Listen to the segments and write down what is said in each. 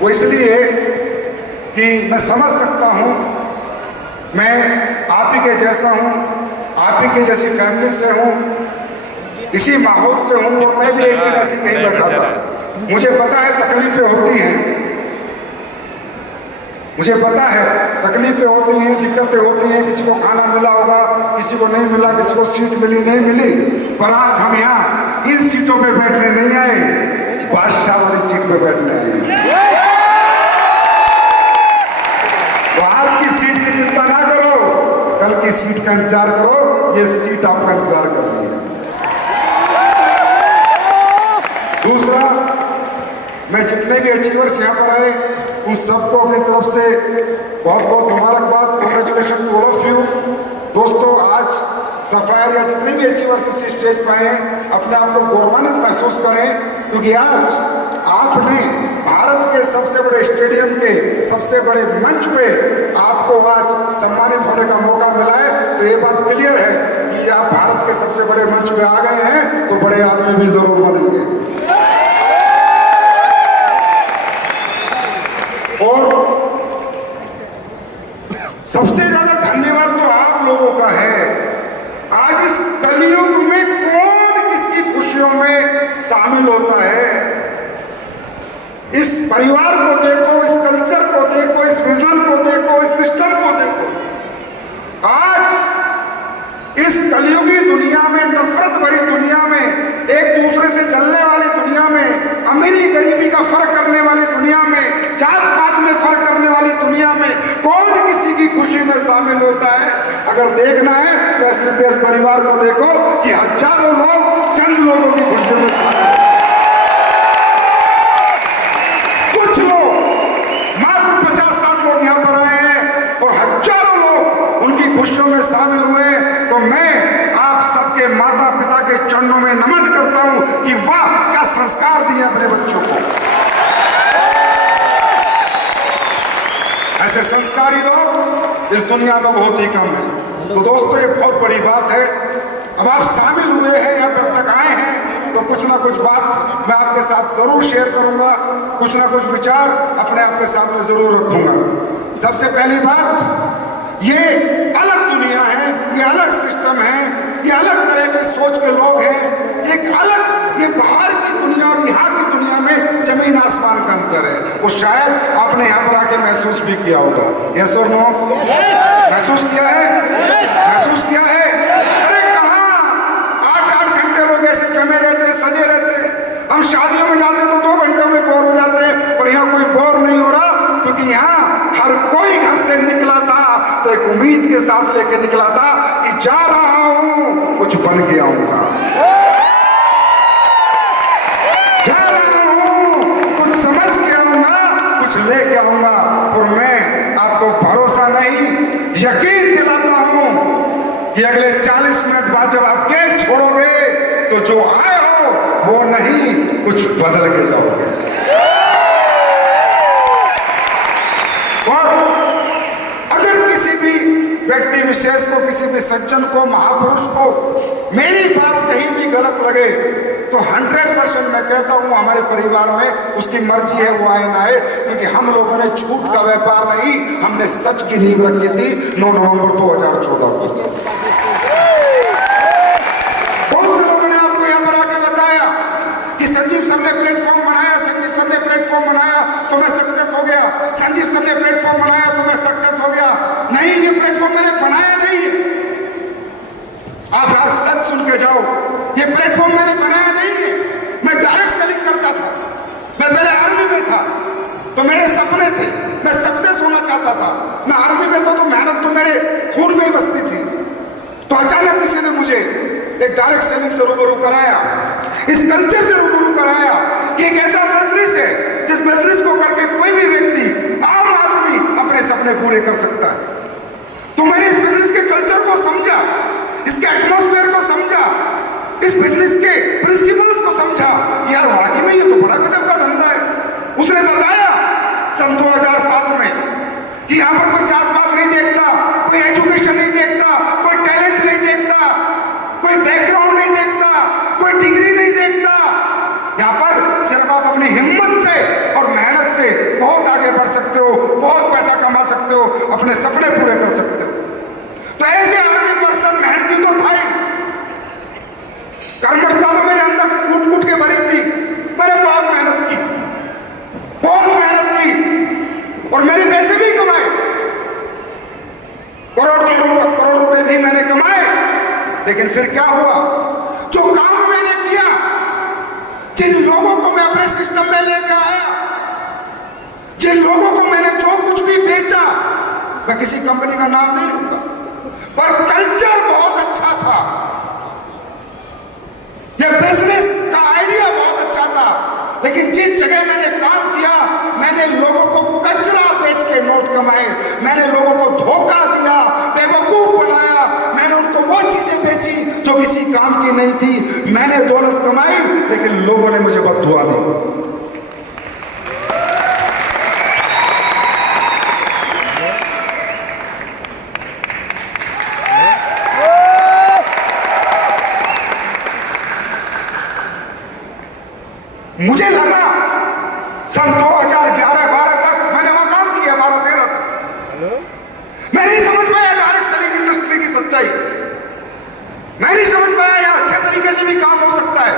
वो इसलिए कि मैं समझ सकता हूँ, मैं आप ही के जैसा हूँ, आप ही के जैसी फैमिली से हूँ, इसी माहौल से हूँ, और मैं भी एक दिन ऐसी कहीं बैठा था। मुझे पता है तकलीफें होती हैं, मुझे पता है तकलीफें होती हैं, दिक्कतें होती हैं, किसी को खाना मिला होगा, किसी को नहीं मिला, किसी को सीट मिली नहीं मिली, पर आज हम यहाँ इन सीटों पे बैठने नहीं आए, बादशाह वाली सीट पे बैठने आए। तो आज की सीट की चिंता ना करो, कल की सीट का इंतजार करो, ये सीट आपका इंतजार कर रही है। दूसरा, मैं जितने भी अचीवर्स यहाँ पर आए उन सबको अपनी तरफ से बहुत बहुत मुबारकबाद, congratulation to all of you. दोस्तों, आज सफायर या जितने भी अचीवर्स इस स्टेज पर आए हैं, अपने आप को गौरवान्वित महसूस करें, क्योंकि आज आपने भारत के सबसे बड़े स्टेडियम के सबसे बड़े मंच पे आपको आज सम्मानित होने का मौका मिला है। तो ये बात क्लियर है कि आप भारत के सबसे बड़े मंच पे आ गए हैं, तो बड़े आदमी भी जरूर बनेंगे। और सबसे ज्यादा धन्यवाद तो आप लोगों का है। आज इस कलयुग में कौन किसकी खुशियों में शामिल होता है? इस परिवार को देखो, इस कल्चर को देखो, इस विजन को देखो, इस सिस्टम को देखो। आज इस कलयुगी दुनिया में, नफरत भरी दुनिया में, एक दूसरे से जलने वाली दुनिया में, अमीरी गरीबी का फर्क करने वाली दुनिया में, जात पात में फर्क करने वाली दुनिया में कौन किसी की खुशी में शामिल होता है? अगर देखना है तो एसडीपीएस परिवार को देखो कि हजारों लोग चंद लोगों की खुशी में शामिल हैं। कुछ लोग, मात्र 50-60 लोग यहाँ पर आए हैं और हजारों लोग उनकी खुशियों में शामिल हुए। तो मैं आप सबके माता पिता के चरणों में नमन करता हूं कि वाह, क्या संस्कार दिए अपने बच्चों को। ऐसे संस्कारी लोग इस दुनिया में बहुत ही कम हैं। तो दोस्तों, ये बहुत बड़ी बात है। अब आप शामिल हुए हैं, यहाँ पर तक आए हैं, तो कुछ ना कुछ बात मैं आपके साथ जरूर शेयर करूंगा, कुछ ना कुछ विचार अपने आप के सामने जरूर रखूंगा। सबसे पहली बात, ये अलग दुनिया है, ये अलग सिस्टम है, ये अलग तरह के सोच के लोग हैं, एक अलग, ये बाहर की दुनिया और यहाँ की दुनिया में जमीन आसमान का अंतर है। वो शायद आपने यहाँ पर आके महसूस भी किया होगा। यस और नो? महसूस किया है? महसूस किया है? अरे कहाँ 8-8 घंटे लोग ऐसे जमे रहते हैं, सजे रहते हैं। हम शादियों में जाते तो 2 घंटों में बोर हो जाते हैं, और यहाँ कोई बोर नहीं हो रहा, क्योंकि यहाँ हर कोई घर से निकला था तो एक उम्मीद के साथ लेके निकला था कि जा रहा हूं, कुछ बन के आऊंगा, जा रहा हूं, कुछ समझ के आऊंगा, कुछ लेके आऊंगा। और मैं आपको भरोसा नहीं, यकीन दिलाता हूं कि अगले 40 मिनट बाद जब आप गेट छोड़ोगे तो जो आए हो वो नहीं, कुछ बदल के जाओगे। और अगर किसी भी व्यक्ति विशेष को, किसी भी सज्जन को, महापुरुष को मेरी बात कहीं भी गलत लगे तो 100% मैं कहता हूं हमारे परिवार में उसकी मर्जी है, वो आए ना आए, क्योंकि हम लोगों ने झूठ का व्यापार नहीं, हमने सच की नींव रखी थी 9 नवंबर 2014 को। बहुत से लोगों ने आपको यहां पर आके बताया कि संजीव सर ने प्लेटफॉर्म बनाया, संजीव सर ने प्लेटफॉर्म बनाया तो मैं सक्सेस हो गया, संजीव सर ने प्लेटफॉर्म बनाया तो मैं सक्सेस हो गया। नहीं, ये प्लेटफॉर्म मैंने बनाया नहीं है। आप आज सच सुन के जाओ, ये प्लेटफॉर्म मैंने बनाया नहीं है। मैं डायरेक्ट सेलिंग करता था, मैं पहले आर्मी में था तो मेरे सपने थे, मैं सक्सेस होना चाहता था। मैं आर्मी में था तो मेहनत तो मेरे खून में ही बसती थी। तो अचानक किसी ने मुझे एक डायरेक्ट सेलिंग से रूबरू कराया, इस कल्चर से रूबरू कराया कि एक ऐसा बिजनेस है जिस बिजनेस को करके कोई भी व्यक्ति, आम आदमी अपने सपने पूरे कर सकता है। तो मैंने इस बिजनेस के कल्चर को समझा, इसके एटमॉस्फेयर को समझा, इस बिजनेस के प्रिंसिपल्स को समझा। यार वाकई में ये तो बड़ा गजब का धंधा है। उसने बताया सन 2007 में कि यहाँ पर कोई जात पात नहीं देखता, कोई एजुकेशन नहीं देखता, कोई टैलेंट नहीं देखता, कोई बैकग्राउंड नहीं देखता, कोई डिग्री नहीं देखता। यहाँ पर सिर्फ आप अपनी हिम्मत से हुआ, जो काम मैंने किया, जिन लोगों को मैं अपने सिस्टम में लेकर आया, जिन लोगों को मैंने जो कुछ भी बेचा, मैं किसी कंपनी का नाम नहीं लूंगा, पर कल्चर बहुत अच्छा था, यह बिजनेस का आइडिया बहुत अच्छा था। लेकिन जिस जगह मैंने काम किया, मैंने लोगों को कचरा बेच के नोट कमाए, मैंने लोगों को धोखा दिया, बेवकूफ बनाया, मैंने उनको वो चीजें बेची जो किसी काम की नहीं थी। मैंने दौलत कमाई, लेकिन लोगों ने मुझे बददुआ दी। मुझे लगा सन 2011-12 तक मैंने वहां काम किया, 12-13 तक। मैं नहीं समझ पाया डायरेक्ट सेलिंग इंडस्ट्री की सच्चाई, मैं नहीं समझ पाया यहाँ अच्छे तरीके से भी काम हो सकता है।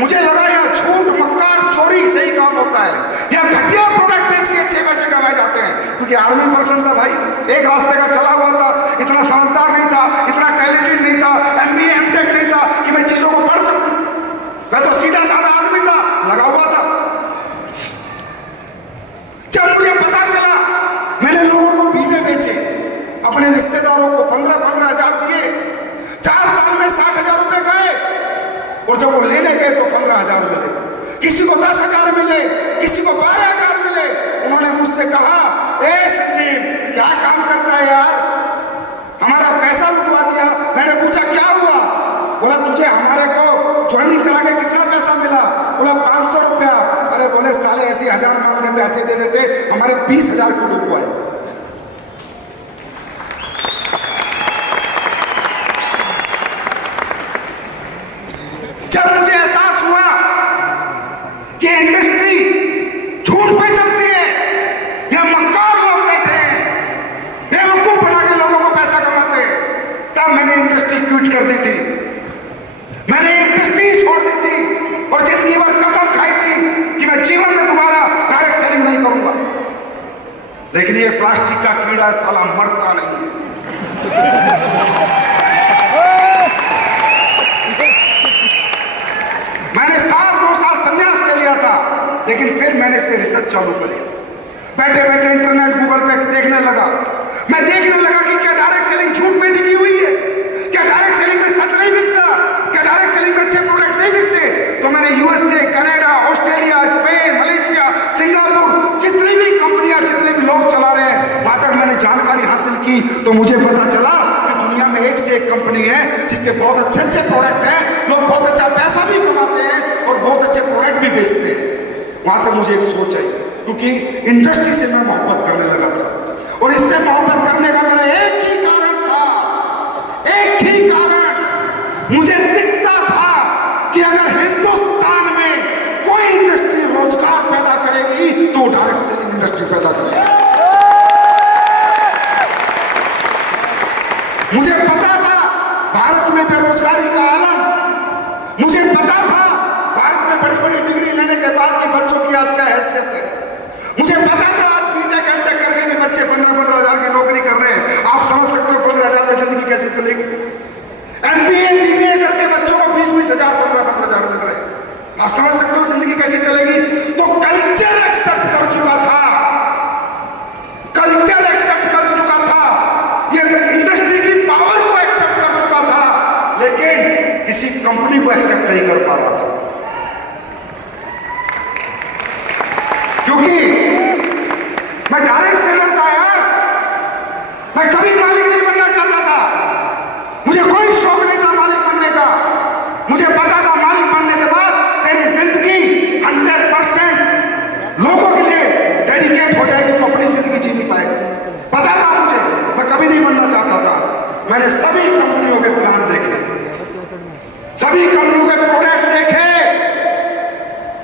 मुझे लगा यहाँ झूठ, मक्कार, चोरी से ही काम होता है, यहाँ घटिया प्रोडक्ट बेच के अच्छे पैसे कमाए जाते हैं। क्योंकि आर्मी पर्सन था भाई, एक रास्ते का चला हुआ था, इतना समझदार नहीं था, इतना टैलेंटेड नहीं था, MBA MTech नहीं था कि मैं चीजों को पढ़ सकूं। मैं तो सीधा साधा आदमी था, लगा हुआ था। जब मुझे पता चला, मैंने लोगों को बीमे बेचे, अपने रिश्तेदारों को 15-15 हजार दिए, 4 साल में 60,000 रुपए गए, और जब वो लेने गए तो 15,000 मिले, किसी को 10,000 मिले, किसी को 12,000 मिले। उन्होंने मुझसे कहा, ए संजीव क्या काम करता है यार, हमारा पैसा लुटवा दिया। मैंने पूछा क्या हुआ? बोला तुझे हमारे को ज्वाइनिंग करा के कितना पैसा मिला? बोला 500 रुपया। अरे बोले साले ऐसे 1000 मांग देते, ऐसे दे देते, हमारे 20,000 को डुबवाए। जब मुझे एहसास हुआ कि इंडस्ट्री झूठ पे चलती है, यह मक्कार लोग बैठे हैं, बेवकूफ बना के लोगों को पैसा कमाते हैं, तब मैंने इंडस्ट्री क्विट कर दी थी, मैंने इंडस्ट्री छोड़ दी थी, और जिंदगी भर कसम खाई थी कि मैं जीवन में दोबारा डायरेक्ट सेलिंग नहीं करूंगा। लेकिन ये प्लास्टिक का कीड़ा साला मरता नहीं है। मैंने 1-2 साल संन्यास ले लिया था, लेकिन फिर मैंने इस पे रिसर्च चालू करी। बैठे बैठे इंटरनेट गूगल पे देखने लगा, मैं देखने लगा कि क्या डायरेक्ट सेलिंग झूठ पे टिकी हुई है, क्या डायरेक्ट सेलिंग में सच नहीं बिकता, क्या डायरेक्ट सेलिंग में अच्छे प्रोडक्ट नहीं बिकते। तो मैंने USA, Canada, Australia, Spain, Malaysia, Singapore, जितनी भी कंपनियां, जितने भी लोग चला रहे हैं, वहां तक मैंने जानकारी हासिल की। तो मुझे पता चला कि दुनिया में एक से एक कंपनी है जिसके बहुत अच्छे अच्छे प्रोडक्ट हैं, लोग बहुत अच्छा पैसा भी कमाते हैं और बहुत अच्छे प्रोडक्ट भी बेचते हैं। वहां से मुझे एक सोच आई, क्योंकि इंडस्ट्री से मैं मोहब्बत करने लगा था, और इससे मोहब्बत करने का मेरा एक ही कारण था, एक ही कारण। मुझे दिखता था कि अगर हिंदुस्तान में कोई इंडस्ट्री रोजगार पैदा करेगी तो वो डायरेक्ट सेलिंग इंडस्ट्री पैदा करेगी। मुझे पता था भारत में बेरोजगारी का आलम, मुझे पता था भारत में बड़ी बड़ी डिग्री लेने के बाद की बच्चों की आज क्या हैसियत है, मुझे पता था आज BTech MTech करके भी बच्चे 15-15 हजार की नौकरी कर रहे हैं। आप समझ सकते हो 15,000 में जिंदगी कैसे चलेगी। MBA BBA करके बच्चों को 20-20 हजार, 15-15 हजार मिल रहे हैं। आप समझ सकते हो जिंदगी कैसे चलेगी। तो कल्चर एक्सेप्ट कर चुका था, कल्चर एक्सेप्ट कर चुका था, ये इंडस्ट्री की पावर को एक्सेप्ट कर चुका था, लेकिन किसी कंपनी को एक्सेप्ट नहीं कर पा रहा था। क्योंकि मैं डायरेक्ट सेलर था यार, मैं कभी मालिक नहीं बनना चाहता था, मुझे कोई शौक नहीं था मालिक बनने का। मुझे पता था मालिक बनने के बाद तेरी जिंदगी 100% लोगों के लिए डेडिकेट हो जाएगी, तो अपनी जिंदगी जी नहीं पाएगी। पता था मुझे, मैं कभी नहीं बनना चाहता था। मैंने सभी कंपनियों के प्लान देखे, सभी कंपनियों के प्रोडक्ट देखे,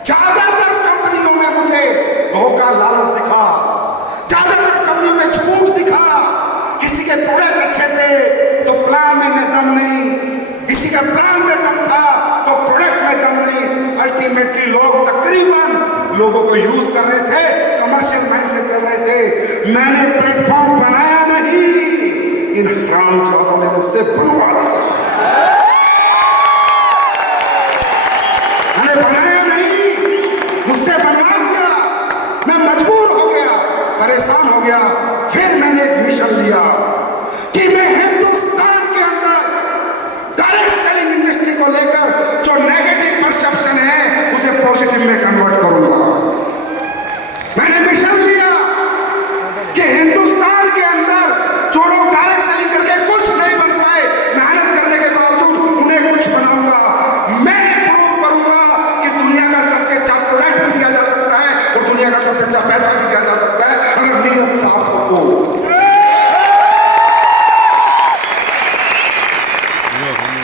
ज्यादातर कंपनियों में मुझे धोखा, लालच दिखा, ज्यादातर कंपनियों में झूठ दिखा। किसी के प्रोडक्ट अच्छे थे तो प्लान में दम नहीं, किसी का प्लान में दम था तो प्रोडक्ट में दम नहीं। अल्टीमेटली लोग तकरीबन लोगों को यूज कर रहे थे, कमर्शियल माइंड से चल रहे थे। मैंने प्लेटफॉर्म बनाया नहीं, इन हरामजादों ने मुझसे बनवा दिया। परेशान हो गया। फिर मैंने एक मिशन लिया कि मैं हिंदुस्तान के अंदर डायरेक्ट सेलिंग इंडस्ट्री को लेकर जो नेगेटिव परसेप्शन है उसे पॉजिटिव में कन्वर्ट करूंगा। मैंने मिशन लिया कि हिंदुस्तान के अंदर जो लोग डायरेक्ट सेलिंग करके कुछ नहीं बन पाए, मेहनत करने के बावजूद उन्हें कुछ बनाऊंगा। मैं प्रूव करूंगा कि दुनिया का सबसे अच्छा प्रोडक्ट भी दिया जा सकता है और दुनिया का सबसे अच्छा पैसा भी दिया जा सकता है अगर नीयत साफ हो।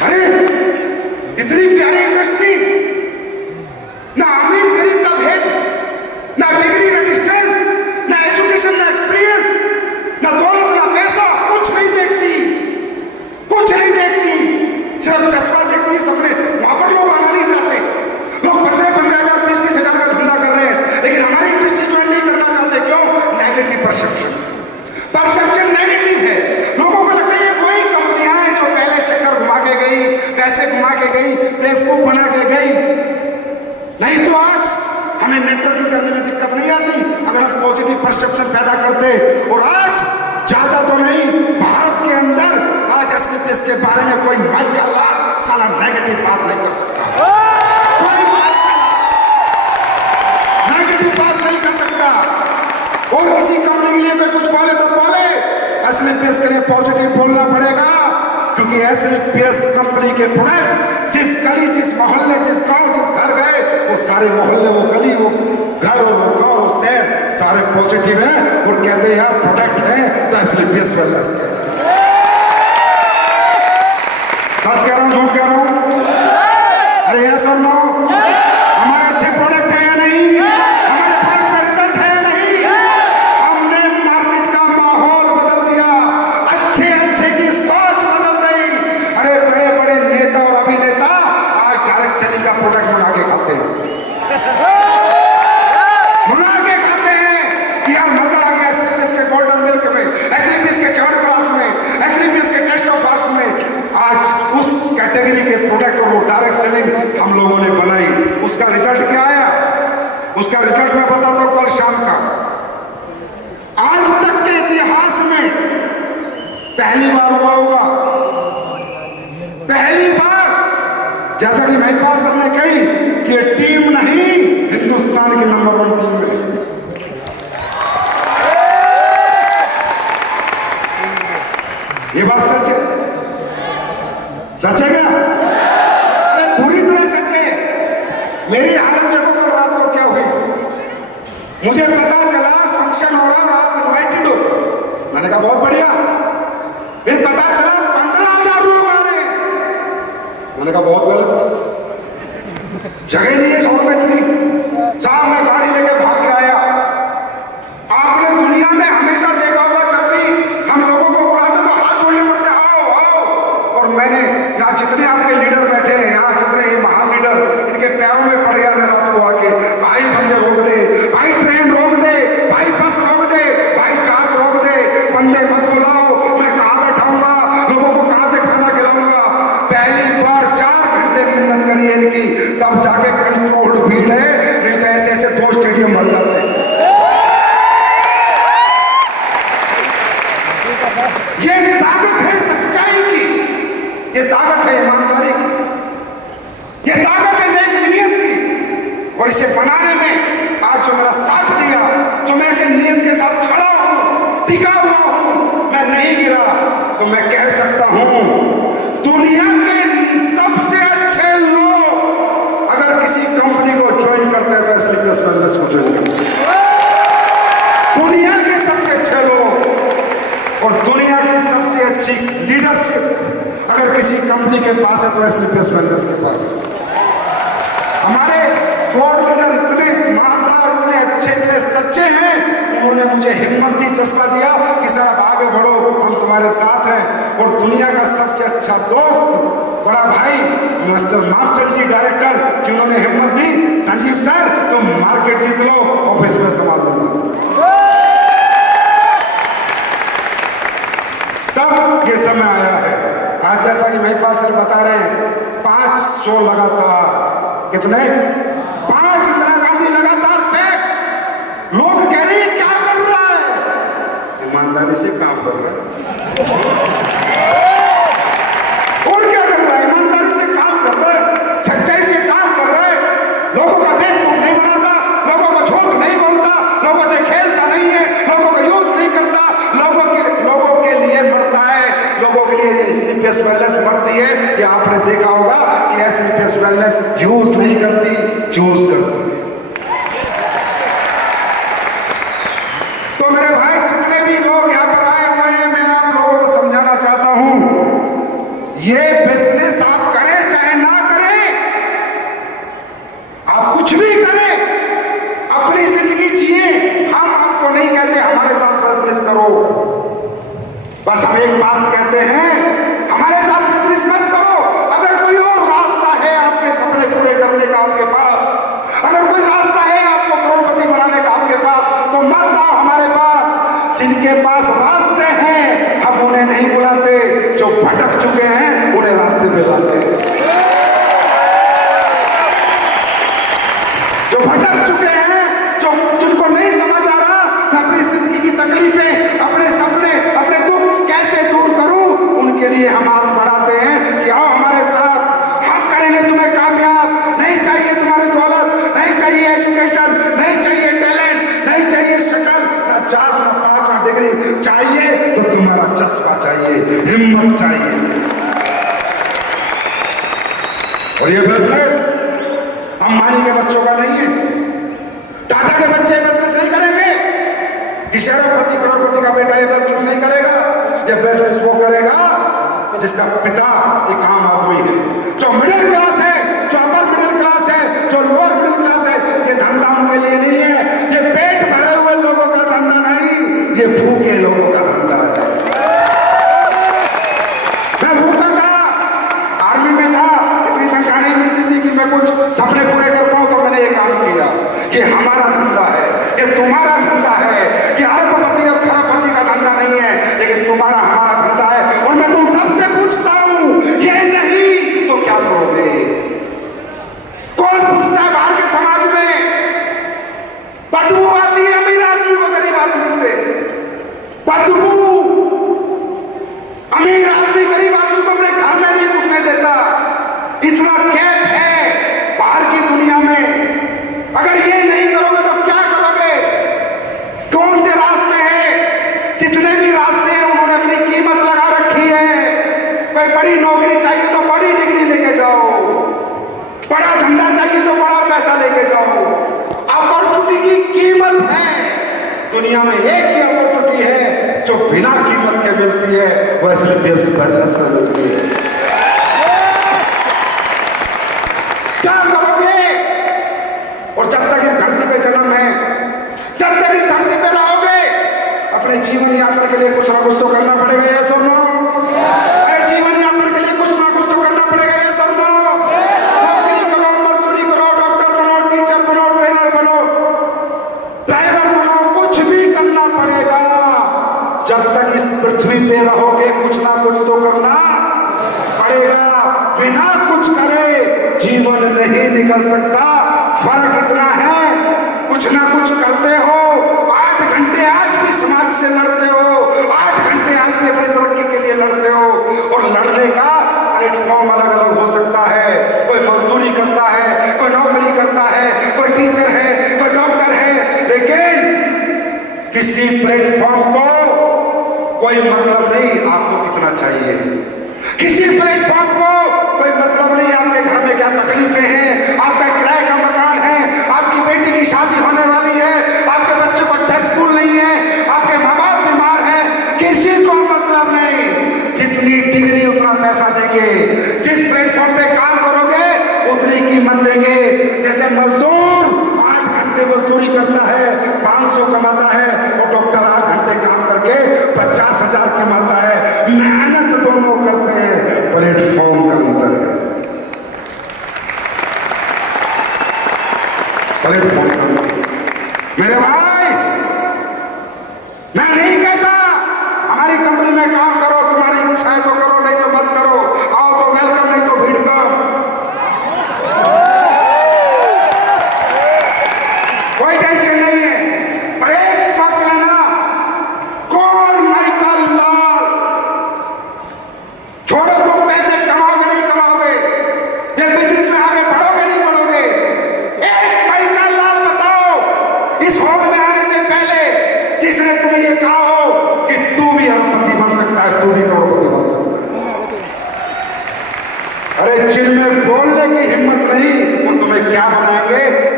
अरे इतनी प्यारी इंडस्ट्री, ना अमीर गरीब का भेद, ना डिग्री ना डिस्टेंस, ना एजुकेशन ना एक्सपीरियंस, ना दौलत ना पैसा, कुछ नहीं देखती, कुछ नहीं देखती, सिर्फ चश्मा देखती। सबने वहां पर लोग आना नहीं चाहते। लोग 15,000 20,000 का धंधा कर रहे हैं, लेकिन हमारी इंडस्ट्री ज्वाइन नहीं करना चाहते। क्यों? नेगेटिव परसेप्शन, परसेप्शन नेगेटिव है। लोगों को लगता है वही कंपनियां हैं जो पहले चक्कर घुमा के गई, पैसे घुमा के गई, बेवकूफ बना के गई। नहीं तो आज हमें नेटवर्किंग करने में दिक्कत नहीं आती अगर हम पॉजिटिव परसेप्शन पैदा करते। और आज ज्यादा तो नहीं, भारत के अंदर आज एसलीपीएस के बारे में कोई माइक का लाल साला नेगेटिव बात नहीं कर सकता, कोई नेगेटिव बात नहीं कर सकता। और किसी कंपनी के लिए कोई कुछ बोले तो बोले, एसलीपीएस के लिए पॉजिटिव बोलना पड़ेगा, क्योंकि एसलीपीएस कंपनी के प्रोडक्ट जिस गली, जिस मोहल्ले, जिस गांव, जिस घर गए, वो सारे मोहल्ले, वो गली, वो घर और वो गांव, वो शहर सारे पॉजिटिव हैं और कहते हैं यार प्रोडक्ट है तो एसलीपीएस वेलनेस का। सच कह रहा हूं, झूठ कह रहा हूं? अरे यस और नो? हमारे अच्छे प्रोडक्ट है या नहीं? हमारे प्रोडक्ट में रिजल्ट है या नहीं? हमने मार्केट का माहौल बदल दिया, अच्छे अच्छे की सोच बदल गई। अरे बड़े बड़े नेता और अभिनेता आज डायरेक्ट सेलिंग का प्रोडक्ट बना के खाते हैं, बना के खाते हैं कि यार मजा आ गया एसलीपीएस के गोल्डन मिल्क में, एसलीपीएस के 4 क्लास में, एसलीपीएस के टेस्ट ऑफ फास्ट में। आज उस कैटेगरी के प्रोडक्ट और वो डायरेक्ट सेलिंग हम लोगों ने बनाई। उसका रिजल्ट क्या आया? उसका रिजल्ट मैं बताता हूं कल शाम का। आज तक के इतिहास में पहली बार हुआ होगा, पहली बार, जैसा कि महिपाल सर ने कही कि ये टीम नहीं, हिंदुस्तान की नंबर 1 टीम है। ये बात सच है, सच है क्या? अरे पूरी तरह सच है। मेरी हालत देखो कल रात को क्या हुई। मुझे पता चला फंक्शन हो रहा है और आप इनवाइटेड हो। मैंने कहा बहुत बढ़िया। फिर पता चला 15,000 लोग आ रहे हैं। मैंने कहा बहुत गलत, जगह नहीं है शहर में इतनी। साहब मैं गाड़ी लेके भाग के आया। आपने दुनिया में हमेशा देखा होगा जब भी हम लोगों को बुलाते तो हाथ जोड़ने पड़ते, आओ आओ। और मैंने यहाँ जितने आपके लीडर बैठे हैं, यहाँ जितने ये महान लीडर, इनके पैरों में पड़ गया मैं रात को आके, भाई बंदे रोक दे, भाई ट्रेन रोक दे, भाई बस रोक दे, भाई जहाज रोक दे, बंदे मत बुलाओ, मैं कहाँ बैठाऊंगा, लोगों को कहाँ से खाना खिलाऊंगा। पहली बार 4 घंटे मेहनत करी है इनकी, तब जाके कंट्रोल्ड भीड़ है, नहीं तो ऐसे ऐसे 2 स्टेडियम भर जाते हैं। ये ताकत है सच्चाई की, ये ताकत है ईमानदारी की, ये ताकत है नेक नियत की। और इसे बनाने में आज जो मेरा साथ दिया, जो मैं ऐसे नियत के साथ खड़ा हूं, टिका हुआ हूं, मैं नहीं गिरा, तो मैं कह सकता हूं दुनिया के सबसे अच्छे लोग अगर किसी कंपनी को ज्वाइन करते हैं तो एसलीपीएस वेलनेस को ज्वाइन करते हैं। दुनिया के सबसे अच्छे लोग और दुनिया की सबसे अच्छी लीडरशिप अगर किसी कंपनी के पास है तो एसलीपीएस वेलनेस के पास। हमारे कोर लीडर इतने ईमानदार, इतने अच्छे, इतने सच्चे हैं, उन्होंने मुझे हिम्मत दी, चस्पा दिया कि सर आप आगे बढ़ो, हम तुम्हारे साथ हैं। और दुनिया का सबसे अच्छा दोस्त, बड़ा भाई मिस्टर मामचंद जी डायरेक्टर, कि उन्होंने हिम्मत दी, संजीव सर तुम मार्केट जीत लो, ऑफिस में संभाल लूंगा। तब ये समय आया है। आज जैसा कि महिपाल सर बता रहे हैं, 5 शो लगातार, कितने? 5 इंदिरा गांधी लगातार पैक। लोग कह रहे हैं क्या कर रहा है, ईमानदारी से काम कर रहा है। और क्या कर रहा है? ईमानदारी से काम कर रहा है, सच्चाई से काम कर रहा है, लोगों का बेवकूफ नहीं बनाता, लोगों को झूठ नहीं बोलता, लोगों से खेलता नहीं है, लोगों को यूज नहीं करता, लोगों के लिए मरता है, लोगों के लिए स्लीपलेस वेलनेस मरती है। ये आपने देखा होगा कि स्लीपलेस वेलनेस यूज नहीं करती, चूज करती है। तो मेरे भाई, जितने भी लोग यहां पर आए हुए हैं, मैं आप लोगों को समझाना चाहता हूं, ये बिजनेस आप करें चाहे ना करें, आप कुछ भी करें, अपनी जिंदगी जिए। हम आपको नहीं कहते हमारे साथ बिजनेस करो, बस हम एक बात कहते हैं, हमारे साथ बिजनेस मत करो। अगर कोई और रास्ता है आपके सपने पूरे करने का आपके पास, अगर कोई रास्ता है आपको करोड़पति बनाने का आपके पास, तो मत आओ हमारे पास। जिनके पास रास्ते हैं हम उन्हें नहीं बुलाते, जो भटक चुके हैं उन्हें रास्ते पे लाते हैं। जो भटक चुके हैं, जो जिनको नहीं समझ आ रहा मैं अपनी जिंदगी की तकलीफें, अपने सपने, अपने दुख कैसे दूर करूं, उनके लिए हम हाथ बढ़ाते हैं कि आओ हमारे साथ, हम करेंगे तुम्हें कामयाब। नहीं चाहिए तुम्हारी दौलत, नहीं चाहिए एजुकेशन, नहीं चाहिए टैलेंट, नहीं चाहिए शक्ल, ना जात, ना पात, ना डिग्री, चाहिए तो तुम्हारा जज्बा चाहिए, हिम्मत चाहिए। और ये बिजनेस अंबानी के बच्चों का नहीं है, टाटा के बच्चे बिजनेस नहीं करेंगे, कि शहरोपति करोड़पति का बेटा ये बिजनेस नहीं करेगा। ये बिजनेस वो करेगा जिसका पिता एक आम आदमी है, जो मिडिल क्लास है, जो अपर मिडिल क्लास है, जो लोअर मिडिल क्लास है। ये धंधा उनके लिए नहीं है, ये पेट भरे हुए लोगों का धंधा नहीं, ये भूखे लोगों का धंधा है। मैं भूखा था, आर्मी में था, इतनी तनख्वाह नहीं मिलती थी कि मैं कुछ सपने पूरे कर पाऊं, तो मैंने ये काम किया। ये हमारा धंधा है, ये तुम्हारा धंधा है, ये अरबपति और खरबपति का धंधा नहीं है, लेकिन तुम्हारा हमारा धंधा है। और मैं तुम सबसे पूछता हूं, ये नहीं तो क्या करोगे? कौन पूछता है बाहर के समाज में? बदबू आती है अमीर आदमी को गरीब आदमी से, बदबू। अमीर आदमी गरीब आदमी को अपने घर में नहीं घुसने देता, इतना कैप है बाहर की दुनिया में। अगर ये नहीं करोगे तो क्या करोगे? कौन से रास्ते हैं? जितने भी रास्ते हैं उन्होंने अपनी कीमत लगा रखी है। कोई बड़ी नौकरी चाहिए तो बड़ी डिग्री लेके जाओ, बड़ा धंधा चाहिए तो बड़ा पैसा लेके जाओ। अपॉर्चुनिटी की कीमत है, दुनिया में एक ही अपॉर्चुनिटी है जो बिना कीमत के मिलती है, वो स्लीपलेस वेलनेस में मिलती है। क्या करोगे? और जब तक इस धरती पे जन्म है, जब तक इस धरती पे रहोगे, अपने जीवन यापन के लिए कुछ ना कुछ तो करना पड़ेगा, ये सुनो। अरे जीवन यापन के लिए कुछ ना कुछ तो करना पड़ेगा, ये सुनो। नौकरी करो, मजदूरी करो, डॉक्टर बनो, टीचर बनो, ट्रेनर बनो, ड्राइवर बनो, कुछ भी करना पड़ेगा। जब तक इस पृथ्वी पे रहोगे कुछ ना कुछ तो करना पड़ेगा। बिना कुछ करे जीवन नहीं निकल सकता। फर्क इतना है, कुछ ना कुछ करते हो, 8 घंटे आज भी समाज से लड़ते हो, 8 घंटे आज भी अपनी तरक्की के लिए लड़ते हो। और लड़ने का प्लेटफॉर्म अलग अलग हो सकता है। कोई मजदूरी करता है, कोई नौकरी करता है, कोई टीचर है, कोई डॉक्टर है, लेकिन किसी प्लेटफॉर्म को कोई मतलब नहीं आपको कितना चाहिए। किसी प्लेटफॉर्म को कोई मतलब नहीं आपके घर में क्या तकलीफें हैं, आपका किराए का मकान है, आपकी बेटी की शादी होने वाली है, आपके बच्चे को अच्छा स्कूल नहीं है, आपके माँ बाप बीमार हैं, किसी को मतलब नहीं। जितनी डिग्री उतना पैसा देंगे, जिस प्लेटफॉर्म पे काम करोगे उतनी कीमत देंगे। जैसे मजदूर 8 घंटे मजदूरी करता है, 500 कमाता है, और डॉक्टर 8 घंटे काम करके 50,000 कमाता है। मेहनत दोनों करते हैं, प्लेटफॉर्म का अंतर है। प्लेटफॉर्म का अंतर। मेरे भाई, मैं नहीं कहता हमारी कंपनी में काम करो, तुम्हारी इच्छा है तो करो, नहीं तो मत करो। आओ तो वेलकम, नहीं तो भीड़ कम। कोई टेंशन नहीं है, पर एक सोच लेना, कौन माइक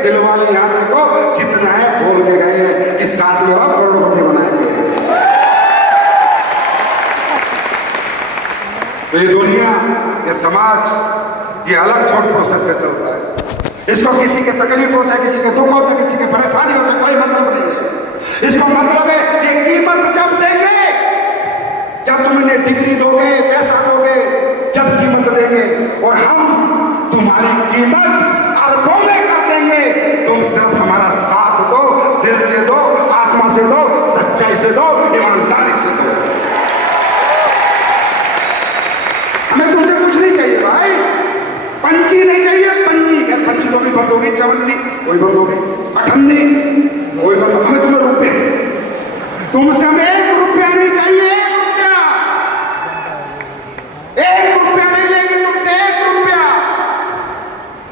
दिल वाले यहाँ देखो जितना है बोल के गए हैं कि साथ में आप करोड़पति बनाएंगे। तो ये दुनिया, ये समाज, ये अलग थॉट प्रोसेस से चलता है। इसको किसी के तकलीफों से, किसी के दुखों से, किसी के परेशानियों से कोई मतलब नहीं है। इसको मतलब है कि कीमत जब देंगे, जब तुम इन्हें डिग्री दोगे, पैसा दोगे, जब कीमत देंगे, और हम तुम्हारी कीमत अरबों में कर देंगे। तुम सिर्फ हमारा साथ दो, दिल से दो, आत्मा से दो, सच्चाई से दो, ईमानदारी से दो। हमें तुमसे कुछ नहीं चाहिए भाई, पंची नहीं चाहिए, पंची क्या, पंची तो भी बंद होगी, चवन्नी वही बंद होगी, अठन्नी वही बंद। हमें तुम्हें रुपये, तुमसे हमें 1 रुपया नहीं चाहिए, 1 रुपया नहीं लेंगे तुमसे, 1 रुपया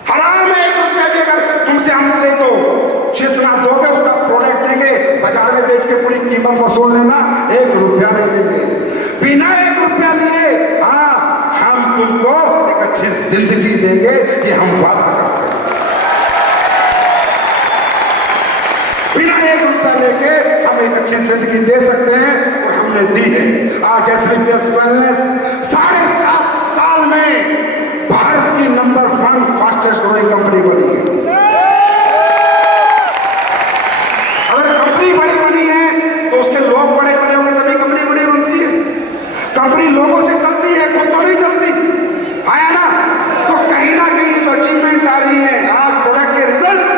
हराम है। 1 रुपया भी अगर तुमसे हम ले तो जितना दोगे उसका प्रोडक्ट देंगे, बाजार में बेच के पूरी कीमत वसूल लेना, 1 रुपया नहीं लेंगे। बिना 1 रुपया लिए हाँ हम तुमको एक अच्छी जिंदगी देंगे, ये हम वादा करते हैं। बिना 1 रुपया लेके हम एक अच्छी जिंदगी दे सकते हैं, और हमने दी है। आज एसलीपीएस वेलनेस 7.5 साल में भारत की नंबर 1 फास्टेस्ट ग्रोइंग कंपनी बनी है। अगर कंपनी बड़ी बनी है तो उसके लोग बड़े बने होंगे, तभी कंपनी बड़ी बनती है। कंपनी लोगों से चलती है, खुद तो नहीं चलती, है ना? तो कहीं ना कहीं जो अचीवमेंट आ रही है, आज प्रोडक्ट के रिजल्ट्स,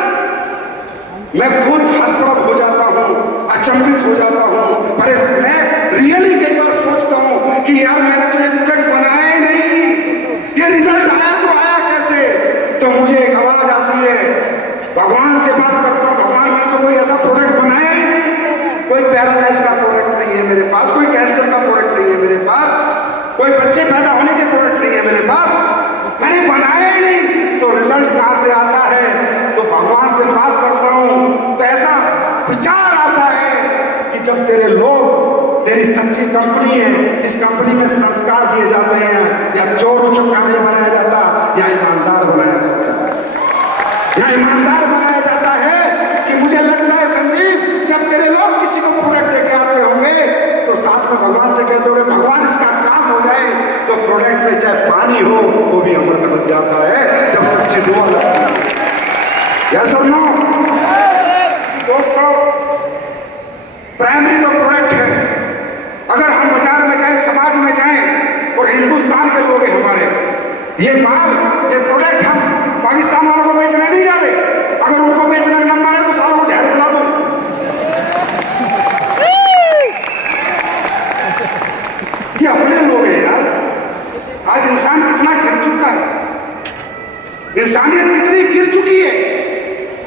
मैं खुद हतप्रभ हो जाता हूँ, अचंभित हो जाता हूँ। पर मैं रियली कई बार सोचता हूँ कि यार मैंने तो ये प्रोडक्ट बनाया ही नहीं, ये रिजल्ट आया तो आया कैसे? तो मुझे एक आवाज आती है, भगवान से बात करता हूँ, भगवान मैंने तो कोई ऐसा प्रोडक्ट बनाया ही नहीं, कोई पैरालाइज का प्रोडक्ट नहीं है मेरे पास, कोई कैंसर का प्रोडक्ट नहीं है मेरे पास, कोई बच्चे पैदा होने के प्रोडक्ट नहीं है मेरे पास, मैंने बनाया ही नहीं, तो रिजल्ट कहां से आता है? तो भगवान से बात करता हूं तो ऐसा विचार आता है कि जब तेरे लोग, तेरी सच्ची कंपनी है, इस कंपनी में संस्कार दिए जाते हैं, या चोर चुक्का नहीं बनाया जाता, या ईमानदार बनाया जाता है, या ईमानदार बनाया जाता है। कि मुझे लगता है संजीव, जब तेरे लोग किसी को प्रोडक्ट देके आते होंगे तो साथ में भगवान से कहते होंगे, भगवान इसका काम हो जाए, तो प्रोडक्ट में चाहे पानी हो वो भी अमृत बन जाता है, जब सच्ची दुआ लगती है। यस और नो? दोस्तों, प्राइमरी तो प्रोडक्ट है। अगर हम बाजार में जाएं, समाज में जाएं, और हिंदुस्तान के लोग हैं हमारे, ये माल, ये प्रोडक्ट हम पाकिस्तान वालों को बेचने नहीं जा रहे। अगर उनको बेचने का नंबर है तो सालों को जहर पिला दो। ये अपने लोग हैं यार। आज इंसान कितना गिर चुका है, इंसानियत कितनी गिर चुकी है।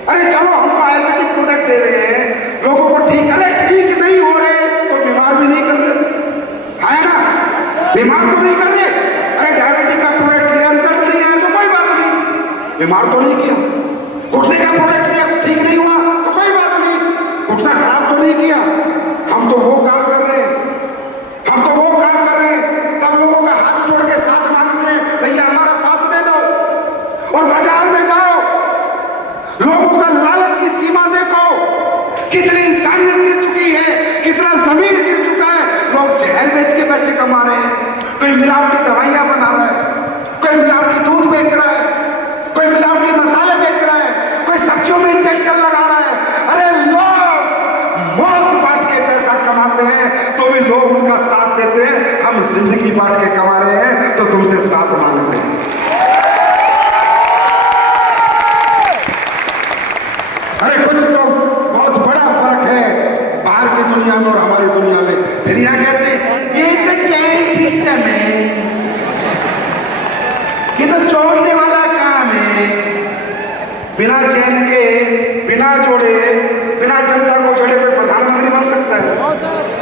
अरे चलो हमको आयुर्वेदिक प्रोडक्ट दे रहे हैं, लोगों को ठीक, अरे ठीक नहीं हो रहे तो बीमार भी नहीं कर रहे, है ना? बीमार तो नहीं कर रहे। अरे डायबिटीज का प्रोडक्ट लिया, रिजल्ट नहीं आया तो कोई बात नहीं, बीमार तो नहीं किया। घुटने का प्रोडक्ट लिया, ठीक नहीं हुआ तो कोई बात नहीं, घुटना खराब तो नहीं किया। हम तो वो काम कर रहे हैं, हम तो वो काम कर रहे हैं, तब लोगों का हाथ जोड़ के साथ मांगते हैं, भैया हमारा साथ दे दो। और बाजार में जाओ, लोगों का लालच की सीमा देखो, कितनी इंसानियत गिर चुकी है, कितना जमीन गिर चुका है। लोग जहर बेच के पैसे कमा रहे हैं, कोई मिलावटी दवाइयां बना रहा है, कोई मिलावटी दूध बेच रहा है, कोई मिलावटी मसाले बेच रहा है, कोई सब्जियों में इंजेक्शन लगा रहा है। अरे लोग मौत बांट के पैसा कमाते हैं तो भी लोग उनका साथ देते हैं। हम जिंदगी बांट के कमा रहे हैं तो तुमसे साथ मांगते हैं। अरे कुछ तो बहुत बड़ा फर्क है बाहर की दुनिया में और हमारी दुनिया में। फिर यहाँ कहते हैं ये तो चैन सिस्टम है, ये तो जोड़ने वाला काम है। बिना चैन के, बिना जोड़े, बिना जनता को जोड़े कोई प्रधानमंत्री बन सकता है,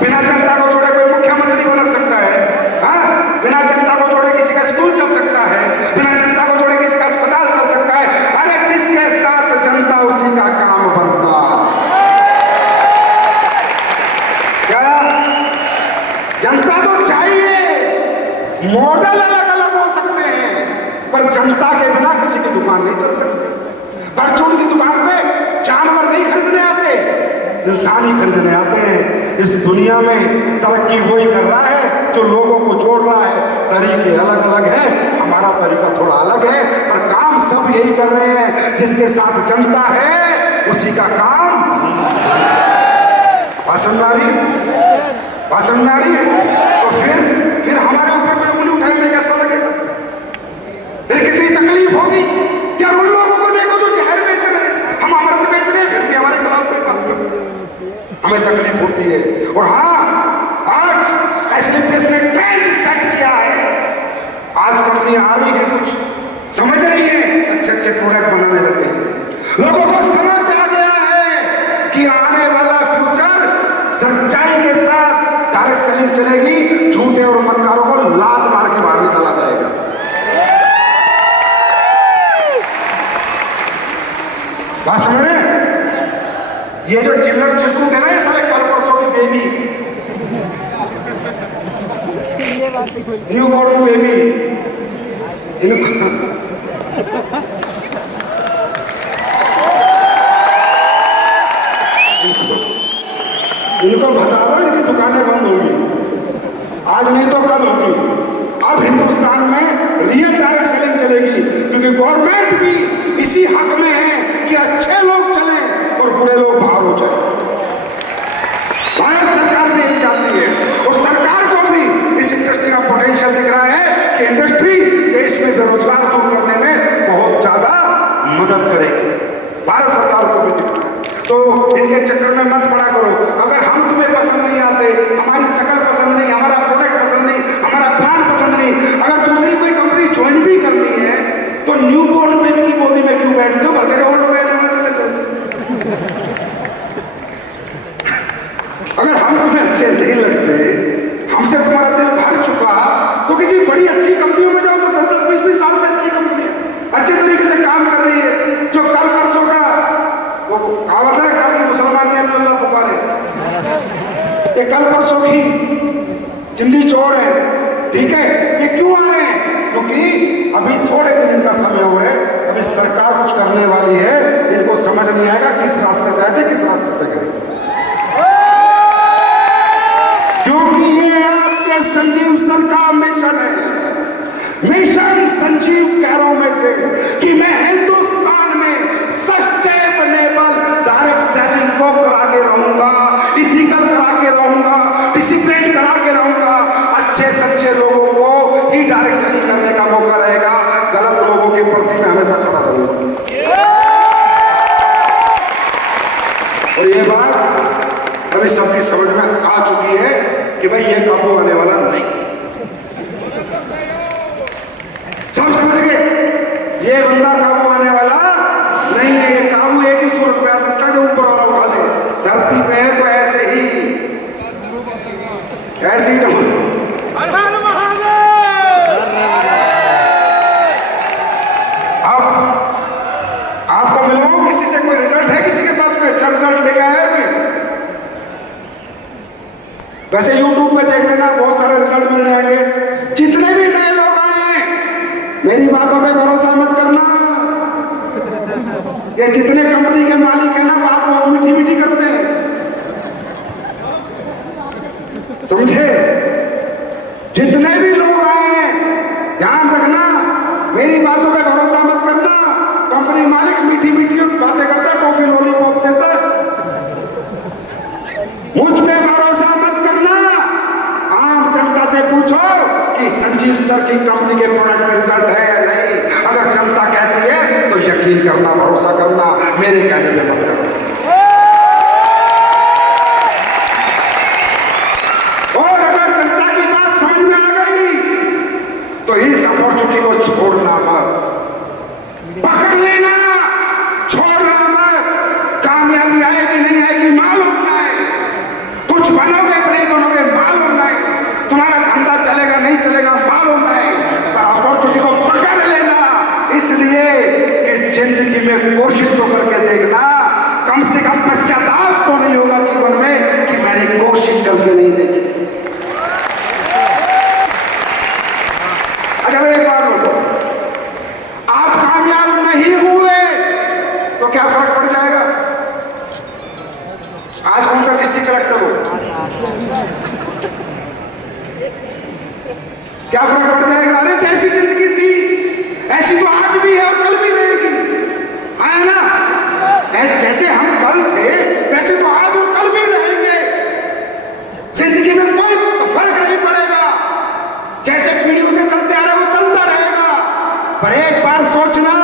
बिना जनता को जोड़े कोई मुख्यमंत्री बन सकता है, हाँ? बिना जनता को जोड़े किसी का स्कूल चल सकता है, बिना जनता को जोड़े किसी का अस्पताल चल सकता है। अरे जिसके साथ जनता उसी का काम बनता। क्या जनता तो चाहिए, मॉडल अलग अलग हो सकते हैं, पर जनता के बिना किसी की दुकान नहीं चल सकती। परचून की दुकान पे जानवर नहीं खरीदने आते, इंसान ही खरीदने आते हैं। इस दुनिया में तरक्की वही कर रहा है जो लोगों को जोड़ रहा है। तरीके अलग अलग हैं, हमारा तरीका थोड़ा अलग है, पर काम सब यही कर रहे हैं। जिसके साथ जनता है उसी का काम पसंद आ रही है। तो फिर हमारे ऊपर कोई उंगली उठाए में कैसा लगेगा? फिर कितनी तकलीफ होगी? यार उन लोगों को देखो जो जहर बेच रहे हैं, हम अमृत बेच रहे हैं, फिर भी हमारे खिलाफ कोई बात करते हैं, हमें तकलीफ होती है। और हाँ, आज एसलीपीएस ने ट्रेंड सेट किया है। आज कंपनी आ रही है, कुछ समझ रही है, अच्छे प्रोडक्ट बनाने लग गई है। लोगों को समझ आ गया है कि आने वाला फ्यूचर सच्चाई के साथ डायरेक्ट सेलिंग चलेगी, झूठे और मक्कारों को लात मार के बाहर निकाला जाएगा। बात समझ रहे हैं? ये जो चिल्लर चिरकुट है ना, ये साले कल परसों की बेबी, न्यू बॉर्न बेबी, इनको बता दो इनकी दुकानें बंद होंगी, आज नहीं तो कल होगी। अब हिंदुस्तान में रियल डायरेक्ट सेलिंग चलेगी, क्योंकि गवर्नमेंट भी इसी हक में है कि अच्छे लोग चलें और बुरे लोग बाहर हो जाएं। भारत सरकार भी यही चाहती है, और सरकार को भी इस इंडस्ट्री का पोटेंशियल दिख रहा है कि इंडस्ट्री देश में बेरोजगार दूर करने में बहुत ज्यादा मदद करेगी। भारत सरकार को भी दिख रहा है। तो इनके चक्कर में मत पड़ा करो। अगर हम तुम्हें पसंद नहीं आते, हमारी शक्ल पसंद नहीं, हमारा प्रोडक्ट पसंद नहीं, हमारा प्लान पसंद नहीं, अगर दूसरी कोई कंपनी ज्वाइन भी करनी है तो न्यू बॉर्न बेबी की गोदी में क्यों बैठते हो? बतेरे ओल्ड मैन वहां चले जाओ। अगर हम तुम्हें अच्छे नहीं लगते, हमसे तुम्हारा दिल भर चुका, तो किसी बड़ी अच्छी कंपनियों में जाओ जो 10-20 साल से अच्छी कंपनी है, अच्छे तरीके से काम कर रही है, जो कल परसों का वो कहावत है, कल की मुसलमान ने अल्लाह पुकारे, ये कल परसों की जिंदी चोर है, ठीक है? ये क्यों आ रहे हैं? क्योंकि अभी थोड़े दिन इनका समय हो रहा है, अभी सरकार कुछ करने वाली है, इनको समझ नहीं आएगा किस रास्ते से आए थे, किस रास्ते से गए। क्योंकि ये आपके संजीव सर का मिशन है। मिशन संजीव कैरों में से कि मैं हिंदुस्तान में सस्टेनेबल डायरेक्ट सेलिंग को करा के रहूंगा, इथिकल करा के रहूंगा, डिसिप्लिन करा के रहूंगा। अच्छे सच्चे लोगों को ही डायरेक्ट सेलिंग करने का मौका रहेगा, गलत लोगों के प्रति मैं हमेशा खड़ा रहूंगा। और ये बात अभी सबकी समझ में आ चुकी है कि भाई ये काबू आने वाला नहीं। सब समझ गए, ये बंदा काबू आने वाला नहीं है। ये काबू एक ही सूरत में आ सकता है, जो ऊपर वाला उठा ले। धरती पे है तो ऐसे ही अब आपको मिलवाऊं किसी से, कोई रिजल्ट है किसी के पास में अच्छा रिजल्ट लेके आया है? वैसे YouTube पे देख लेना, बहुत सारे रिजल्ट मिल जाएंगे। जितने भी नए लोग आए हैं, मेरी बातों पे भरोसा मत करना। ये जितने कंपनी के मालिक है ना, बात बहुत मीठी मीठी करते हैं, समझे? जितने भी लोग आए हैं, ध्यान रखना, मेरी बातों पे भरोसा मत करना। कंपनी मालिक मीठी मीठी बातें करता है, टॉफी लॉलीपॉप देता है, मुझ पे भरोसा मत करना। आम जनता से पूछो कि संजीव सर की कंपनी के प्रोडक्ट में रिजल्ट है या नहीं। अगर जनता कहती है तो यकीन करना, भरोसा करना, मेरे कहने पे मत करना। और अगर जनता की बात समझ में आ गई तो इस अपॉर्चुनिटी को छोड़ना मत, पकड़ लेना, छोड़ना मत। कामयाबी आएगी नहीं आएगी मालूम नहीं, कुछ बनोगे नहीं बनोगे मालूम नहीं, तुम्हारा धंधा चलेगा नहीं चलेगा मालूम नहीं, पर अपॉर्चुनिटी को पकड़ लेना। इसलिए कि जिंदगी में कोशिश तो करके देखना, क्या फर्क पड़ जाएगा? अरे जैसी जिंदगी थी ऐसी तो आज भी है और कल भी रहेगी, है ना? जैसे हम कल थे वैसे तो आज और कल भी रहेंगे। जिंदगी में कोई फर्क नहीं पड़ेगा, जैसे पीढ़ियों से चलते आ रहा है वो चलता रहेगा। पर एक बार सोचना,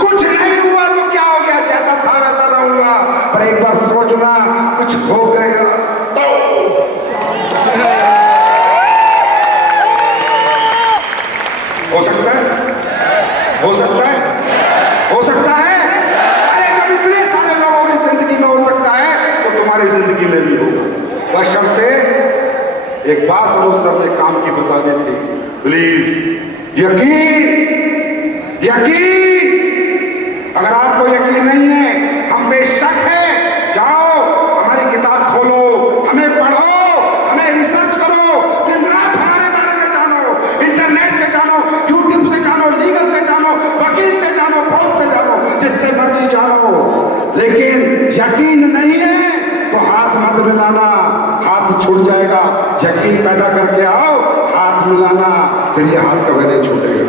कुछ नहीं हुआ तो क्या हो गया, जैसा था वैसा रहूंगा। पर एक बार सोचना कुछ हो गया तो हो सकता है, हो सकता है, हो सकता है। अरे जब इतने सारे लोगों की जिंदगी में हो सकता है तो तुम्हारी जिंदगी में भी होगा। बशर्ते एक बात और उस सर ने काम की बता दी थी, प्लीज यकीन, यकीन। अगर आपको यकीन नहीं है, हम बेशक है, जाओ हमारी किताब खोलो, हमें पढ़ो, हमें रिसर्च करो, दिन रात हमारे बारे में जानो, इंटरनेट से जानो, यूट्यूब से जानो, लीगल से जानो, वकील से जानो, बहुत से जानो, जिससे मर्जी जानो। लेकिन यकीन नहीं है तो हाथ मत मिलाना, हाथ छूट जाएगा। यकीन पैदा करके आओ, हाथ मिलाना, फिर ये हाथ कभी नहीं छूटेगा।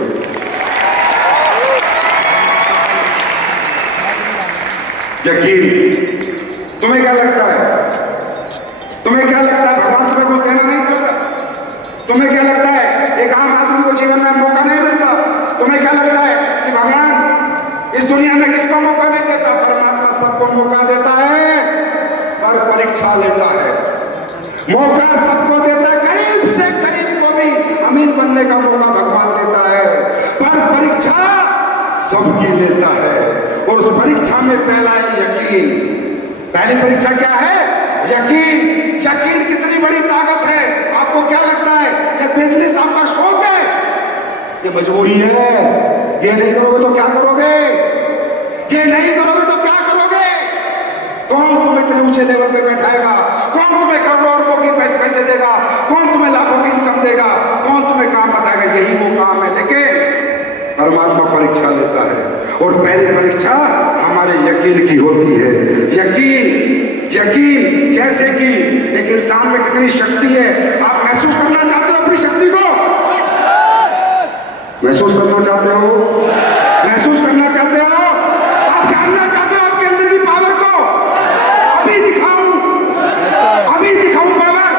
यकीन। तुम्हें क्या लगता है, तुम्हें क्या लगता है भगवान तुम्हें कुछ देना नहीं चाहता? तुम्हें क्या लगता है एक आम आदमी को जीवन में मौका नहीं मिलता? तुम्हें क्या लगता है कि भगवान इस दुनिया में किसको मौका नहीं देता? परमात्मा सबको मौका देता है, पर परीक्षा लेता है। मौका सबको देता है, गरीब से गरीब को भी अमीर बनने का मौका भगवान देता है, पर परीक्षा सबकी लेता है। और उस परीक्षा में पहला है यकीन। पहली परीक्षा क्या है? यकीन। यकीन कितनी बड़ी ताकत है। आपको क्या लगता है ये बिजनेस आपका शौक है? ये मजबूरी है। ये नहीं करोगे तो क्या करोगे? ये नहीं करोगे तो क्या करोगे? कौन तुम्हें इतने ऊंचे लेवल पे बैठाएगा? कौन तुम्हें करोड़ों अरबों की पैसे देगा? कौन तुम्हें लाखों की इनकम देगा? कौन तुम्हें काम बताएगा? यही वो काम है। लेकिन परमात्मा परीक्षा लेता है, और पहली परीक्षा हमारे यकीन की होती है। यकीन, यकीन। जैसे कि एक इंसान में कितनी शक्ति है, आप महसूस करना चाहते हो अपनी शक्ति को? महसूस करना चाहते हो? महसूस करना चाहते हो? आप जानना चाहते हो आपके अंदर की पावर को? अभी दिखाऊं, अभी दिखाऊं पावर,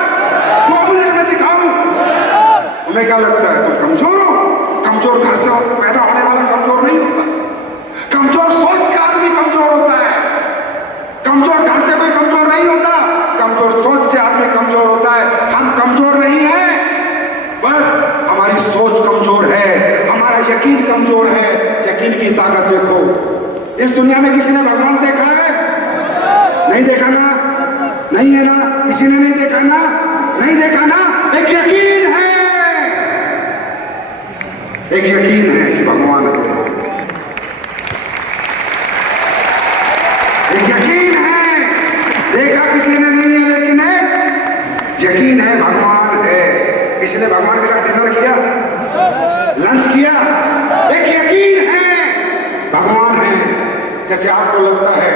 2 मिनट में दिखाऊं। तुम्हें क्या लगता है तुम कमजोर हो? कमजोर घर से पैदा होने वाला कमजोर नहीं होता। कमजोर सोच का आदमी कमजोर होता है। कमजोर घर से कोई कमजोर नहीं होता, कमजोर सोच से आदमी कमजोर होता है। हम कमजोर नहीं है, बस हमारी सोच कमजोर है, हमारा यकीन कमजोर है। यकीन की ताकत देखो। इस दुनिया में किसी ने भगवान देखा है? नहीं देखा ना? नहीं है ना? किसी ने नहीं देखा ना? नहीं देखा ना? एक यकीन है, एक यकीन है कि भगवान है। एक यकीन है, देखा किसी ने नहीं है, लेकिन एक यकीन है भगवान है। किसी ने भगवान के साथ डिनर किया, लंच किया? एक यकीन है भगवान है। जैसे आपको लगता है,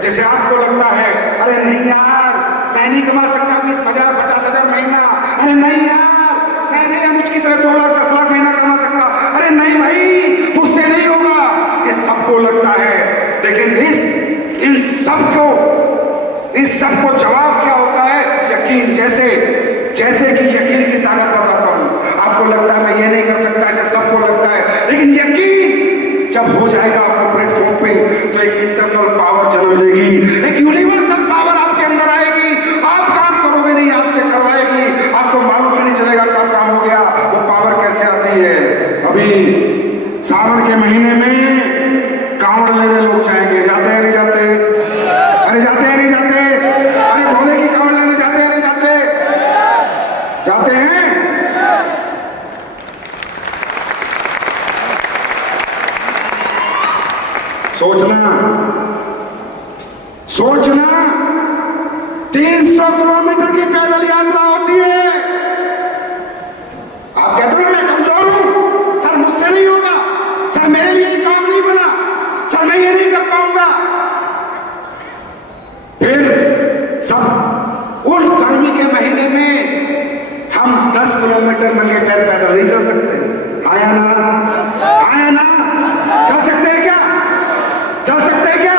जैसे आपको लगता है अरे नहीं यार मैं नहीं कमा सकता 20,000 50,000 महीना, अरे नहीं यार मैं नहीं मुझकी तरह 2 लाख 10 लाख महीना कमा सकता, अरे नहीं भाई मुझसे नहीं होगा। ये सबको लगता है, लेकिन इन सबको जवाब क्या होता है? यकीन। जैसे कि यकीन की ताकत बताता हूं। आपको लगता है मैं ये नहीं कर सकता, ऐसे सबको लगता है, लेकिन यकीन जब हो जाएगा आपको प्लेटफॉर्म पे तो एक इंटरनल पावर जन्म लेगी, एक यूनिवर्सल पावर आपके अंदर आएगी। आप काम करोगे नहीं, आपसे करवाएगी। आपको मालूम भी नहीं चलेगा कब काम हो गया। वो पावर कैसे आती है? अभी सावन के महीने में कांवड़ लेने लोग जाएंगे, जाते हैं नहीं जाते? अरे जाते हैं नहीं जाते? अरे भोले की कांवड़ लेने जाते हैं नहीं जाते? जाते हैं। सोचना, सोचना 300 किलोमीटर की पैदल यात्रा होती है। आप कहते हो मैं कमजोर हूं, सर मुझसे नहीं होगा, सर मेरे लिए ये काम नहीं बना, सर मैं ये नहीं कर पाऊंगा। फिर सब उन गर्मी के महीने में हम 10 किलोमीटर नंगे पैर पैदल नहीं चल सकते। आया ना? आया ना? चल सकते हैं क्या? चल सकते हैं क्या?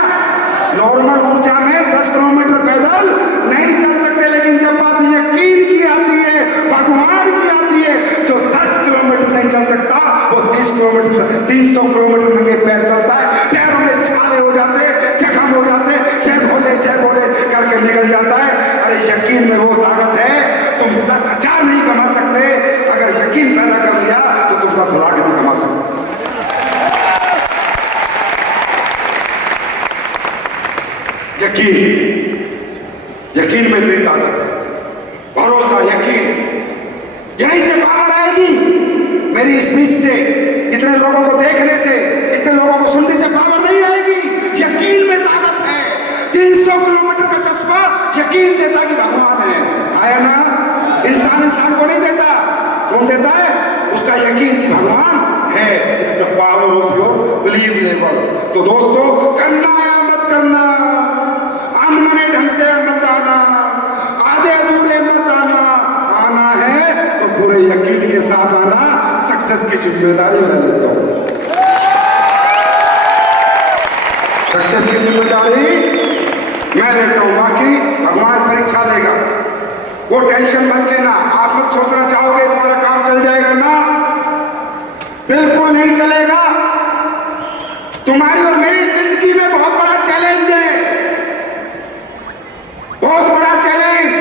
नॉर्मल ऊर्जा में 10 किलोमीटर पैदल नहीं चल सकते, लेकिन जब बात यकीन की आती है, भगवान की आती है, जो 10 किलोमीटर नहीं चल सकता वो 30 किलोमीटर 300 किलोमीटर नंगे पैर चलता है। पैरों में छाले हो जाते हैं, जख्म हो जाते हैं, जय भोले करके निकल जाता है। अरे यकीन में वो ताकत है, तुम 10,000 नहीं कमा सकते, अगर यकीन पैदा कर लिया तो तुम 10 लाख भी कमा सकते। यकीन में इतनी ताकत है, भरोसा, यकीन, यहीं से पावर आएगी। मेरी स्पीच से, इतने लोगों को देखने से, इतने लोगों को सुनने से पावर नहीं आएगी। यकीन में ताकत है। 300 किलोमीटर का चश्मा यकीन देता कि भगवान है। आया ना? इंसान को नहीं देता। कौन देता है? उसका यकीन कि भगवान है। It's the power of your believe level. तो दोस्तों, करना या मत करना, अनमने ढंग से मत आना, आधे अधूरे मत आना, आना है तो पूरे यकीन के साथ आना। सक्सेस की जिम्मेदारी मैं लेता हूं। सक्सेस की जिम्मेदारी मैं लेता हूं, बाकी भगवान परीक्षा लेगा। वो टेंशन मत लेना। आप मत सोचना चाहोगे तुम्हारा काम चल जाएगा ना, बिल्कुल नहीं चलेगा। तुम्हारी और मेरी जिंदगी में बहुत बड़ा चैलेंज है, बहुत बड़ा चैलेंज।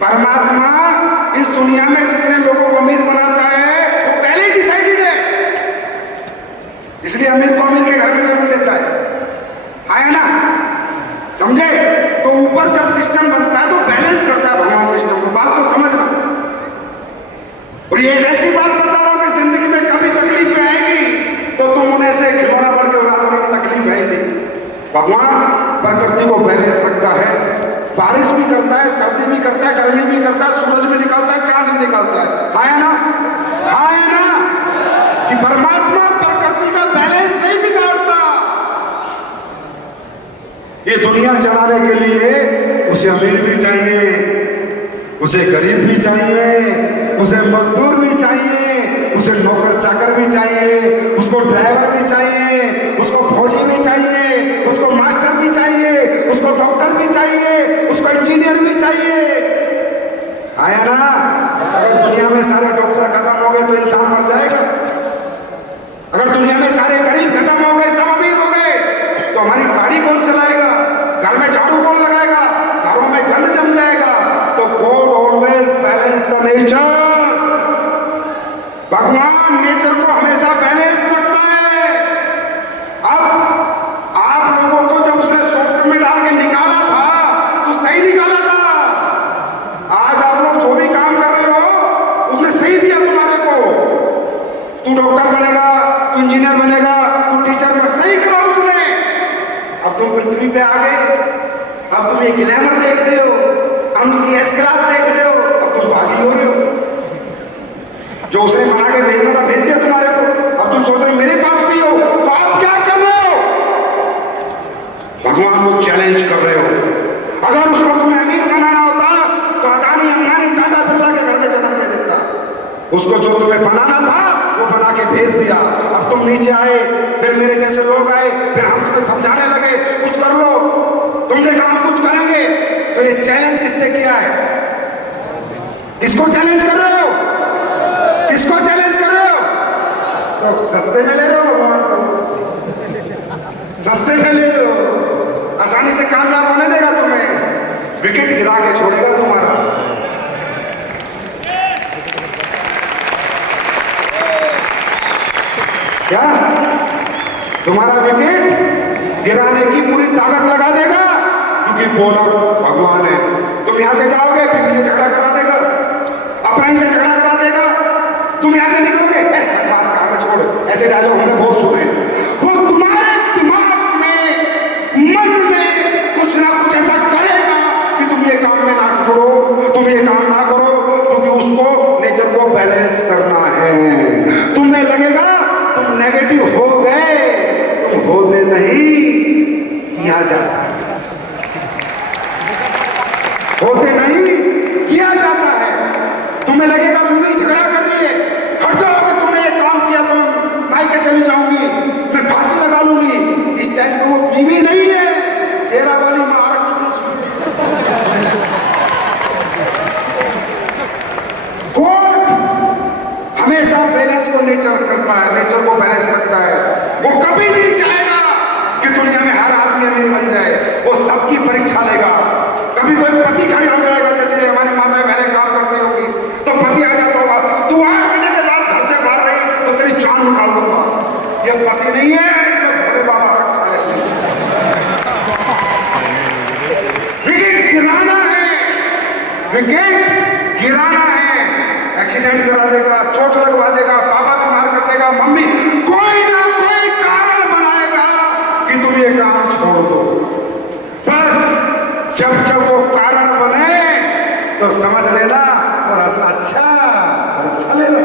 परमात्मा इस दुनिया में जितने लोगों को अमीर बनाता है वो पहले डिसाइडेड है, इसलिए अमीर को अमीर के घर में जन्म देता है। आया ना? समझे? तो ऊपर जब सिस्टम बनता है तो बैलेंस करता है भगवान सिस्टम को। बात को समझना। और ये एक ऐसी बात बता रहा हूं कि जिंदगी में कभी तकलीफें आएंगी तो तुम उन्हें से खिलौना बढ़ के उड़ा दोगे कि तकलीफ है नहीं। भगवान प्रकृति को बैलेंस रखता है, बारिश भी करता है, सर्दी भी करता है, गर्मी भी करता है, सूरज भी निकलता है, चांद भी निकलता है। आया ना? आया ना? कि परमात्मा प्रकृति का बैलेंस नहीं बिगाड़ता। ये दुनिया चलाने के लिए उसे अमीर भी चाहिए, उसे गरीब भी चाहिए, उसे मजदूर भी चाहिए, उसे नौकर चाकर भी चाहिए, उसको ड्राइवर भी चाहिए, उसको फौजी भी चाहिए, उसको मास्टर भी चाहिए, उसको डॉक्टर भी चाहिए, उसको इंजीनियर भी चाहिए। आया ना? अगर दुनिया में सारे डॉक्टर खत्म हो गए तो इंसान मर जाएगा। अगर दुनिया में सारे गरीब खत्म हो गए, सब अमीर हो गए, तो हमारी गाड़ी कौन चलाएगा? घर में झाड़ू कौन लगाएगा? घरों में गंद जम जाएगा। तो God always balance the nature. भगवान नेचर को हमेशा बैलेंस रखता है। अब आप लोगों को जब उसने सॉफ्ट में डाल के निकाला था तो सही निकाला था। आज आप लोग जो भी काम कर रहे हो उसने सही दिया तुम्हारे को। तू डॉक्टर बनेगा, तू इंजीनियर बनेगा, तू टीचर बनेगा, सही करा उसने। अब तुम पृथ्वी पे आ गए, अब तुम ये ग्लैमर देख रहे हो, हम उसकी एस क्लास देख रहे हो, अब तुम भागी हो रहे हो। जो उसने बना के भेजना था भेज दिया तुम्हारे को, अब तुम सोच रहे हो मेरे पास भी हो, तो आप क्या कर रहे हो? भगवान को चैलेंज कर रहे हो। अगर उसको तुम्हें अमीर बनाना होता तो अदानी, अंबानी, टाटा, बिरला के घर में जन्म दे देता। उसको जो तुम्हें बनाना था वो बना के भेज दिया। अब तुम नीचे आए, फिर मेरे जैसे लोग आए, फिर हम तुम्हें समझाने लगे कुछ कर लो। तुमने कहा हम कुछ करेंगे, तो ये चैलेंज किससे किया है? किसको चैलेंज कर रहे हो? किसको चैलेंज कर रहे हो? तो सस्ते में ले रहे हो भगवान को, सस्ते में ले रहे हो। आसानी से कामयाब होने देगा तुम्हें, विकेट गिरा के छोड़ेगा तुम्हारा। क्या तुम्हारा विकेट गिराने की पूरी ताकत लगा देगा, क्योंकि बॉलर भगवान है। तुम यहां से जाओगे, पिंक से झगड़ा करा देगा, अपराइन से झगड़ा करा देगा। तुम यहां से निकलोगे, पास कहां में छोड़, ऐसे डायलॉग हमने बहुत सुने। वो तुम्हारे दिमाग में, मन में कुछ ना कुछ ऐसा करेगा कि तुम ये काम में ना जुड़ो, तुम ये काम ना करो, क्योंकि उसको नेचर को बैलेंस करना है। तुम्हें लगेगा तुम नेगेटिव हो गए, तुम होते नहीं, किया जाता है। होते नहीं, किया जाता है। चली जाऊंगी, मैं फांसी लगा लूंगी। इस टाइम पे वो बीवी नहीं है, शेरा वाली मां रखी है उसको। कोर्ट हमेशा बैलेंस को नेचर करता है, नेचर को बैलेंस रखता है। वो कभी नहीं चाहेगा कि दुनिया में हर आदमी अमीर बन जाए, वो सबकी परीक्षा लेगा। कभी कोई पति खड़े हो जाएगा, जैसे हमारी माताएं बहनें काम करती होगी, तो पति आ जाता होगा, तू 8 बजे के बाद घर से बाहर रही तो तेरी जान निकाल दूंगा। ये पति नहीं है, इसमें भोले बाबा रखा है। विकेट गिराना है, विकेट गिराना है। एक्सीडेंट करा देगा, चोट लगवा देगा, पापा बीमार कर देगा, मम्मी कोई ना कोई कारण बनाएगा कि तुम ये काम छोड़ दो। बस जब जब वो कारण बने तो समझ लेना और हंसना, अच्छा परीक्षा ले रहे,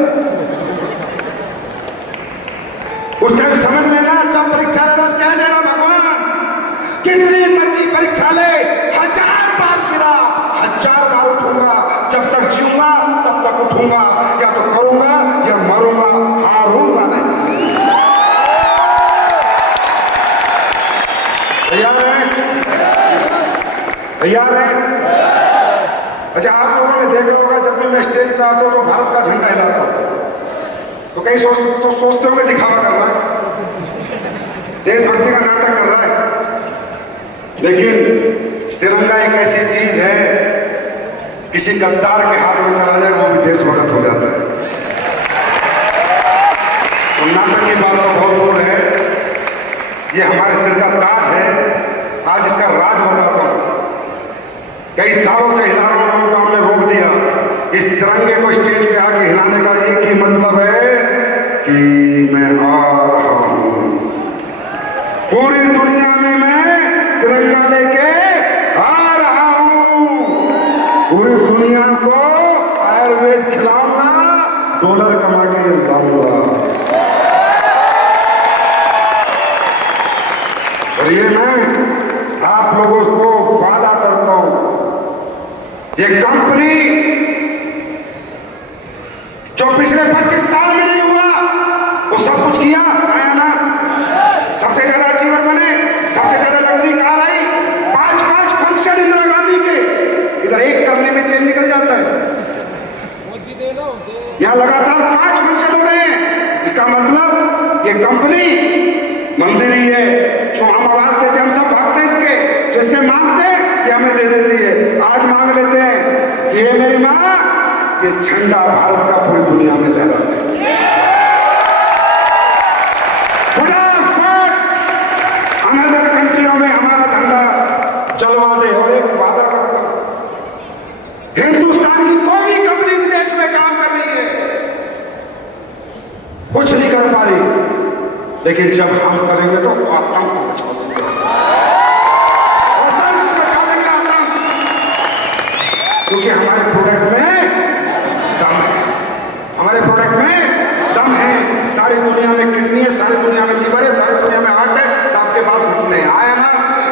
उस टाइम समझ लेना अच्छा परीक्षा ले रहा। कह देना भगवान जितनी मर्जी परीक्षा ले, 1000 बार गिरा, 1000 बार उठूंगा, जब तक जीऊंगा तब तक उठूंगा, या तो करूंगा या मरूंगा, हारूंगा नहीं। तैयार है? तैयार है? अच्छा, आप लोगों ने देखा होगा जब भी मैं स्टेज पे आता हूं तो भारत का झंडा हिलाता हूं, तो कई सोचते हो मैं दिखावा कर रहा है, देशभक्ति का नाटक कर रहा है। लेकिन तिरंगा एक ऐसी चीज है, किसी गद्दार के हाथ में चला जाए वो भी देशभक्त हो जाता है। तो नाटक की बात तो बहुत दूर है, ये हमारे सिर का ताज है। आज इसका राज बताता हूं। कई सालों से हिला रहा हूं, लॉकडाउन ने रोक दिया। इस तिरंगे को स्टेज पे आके हिलाने का एक ही मतलब है कि मैं आ रहा हूं। पूरी दुनिया में मैं तिरंगा लेके आ रहा हूं। पूरी दुनिया को आयुर्वेद खिलाऊंगा, डॉलर कमा के लाऊंगा। और ये मैं आप लोगों को वादा करता हूं, ये कंपनी जो पिछले 25 साल में नहीं हुआ, वो सब कुछ किया, आया ना। सबसे ज्यादा अचीवर बने, सबसे ज्यादा लग्जरी कार आई, 5 फंक्शन इंदिरा गांधी के, इधर एक करने में तेल निकल जाता है। यहां लगातार 5 फंक्शन हो रहे हैं। इसका मतलब ये कंपनी मंदिर ही है। जो हम आवाज देते हम सब भागते हैं इसके, जो इससे मांगते ये हमें दे देती है। आज मांग लेते हैं कि ये मेरी मां, ये झंडा भारत का पूरी दुनिया में लहरा दे। अनदर कंट्रियों में हमारा धंधा चलवा दे। और एक वादा करता हूं, हिंदुस्तान की कोई भी कंपनी विदेश में काम कर रही है, कुछ नहीं कर पा रही, लेकिन जब हम करेंगे तो आतंक मचा देंगे, आतंक मचा देंगे, आतंक। क्योंकि हमारे प्रोडक्ट में दम है, हमारे प्रोडक्ट में दम है। सारी दुनिया में किडनी है, सारी दुनिया में लीवर है, सारी दुनिया में हार्ट है, सबके पास घुटने आया ना।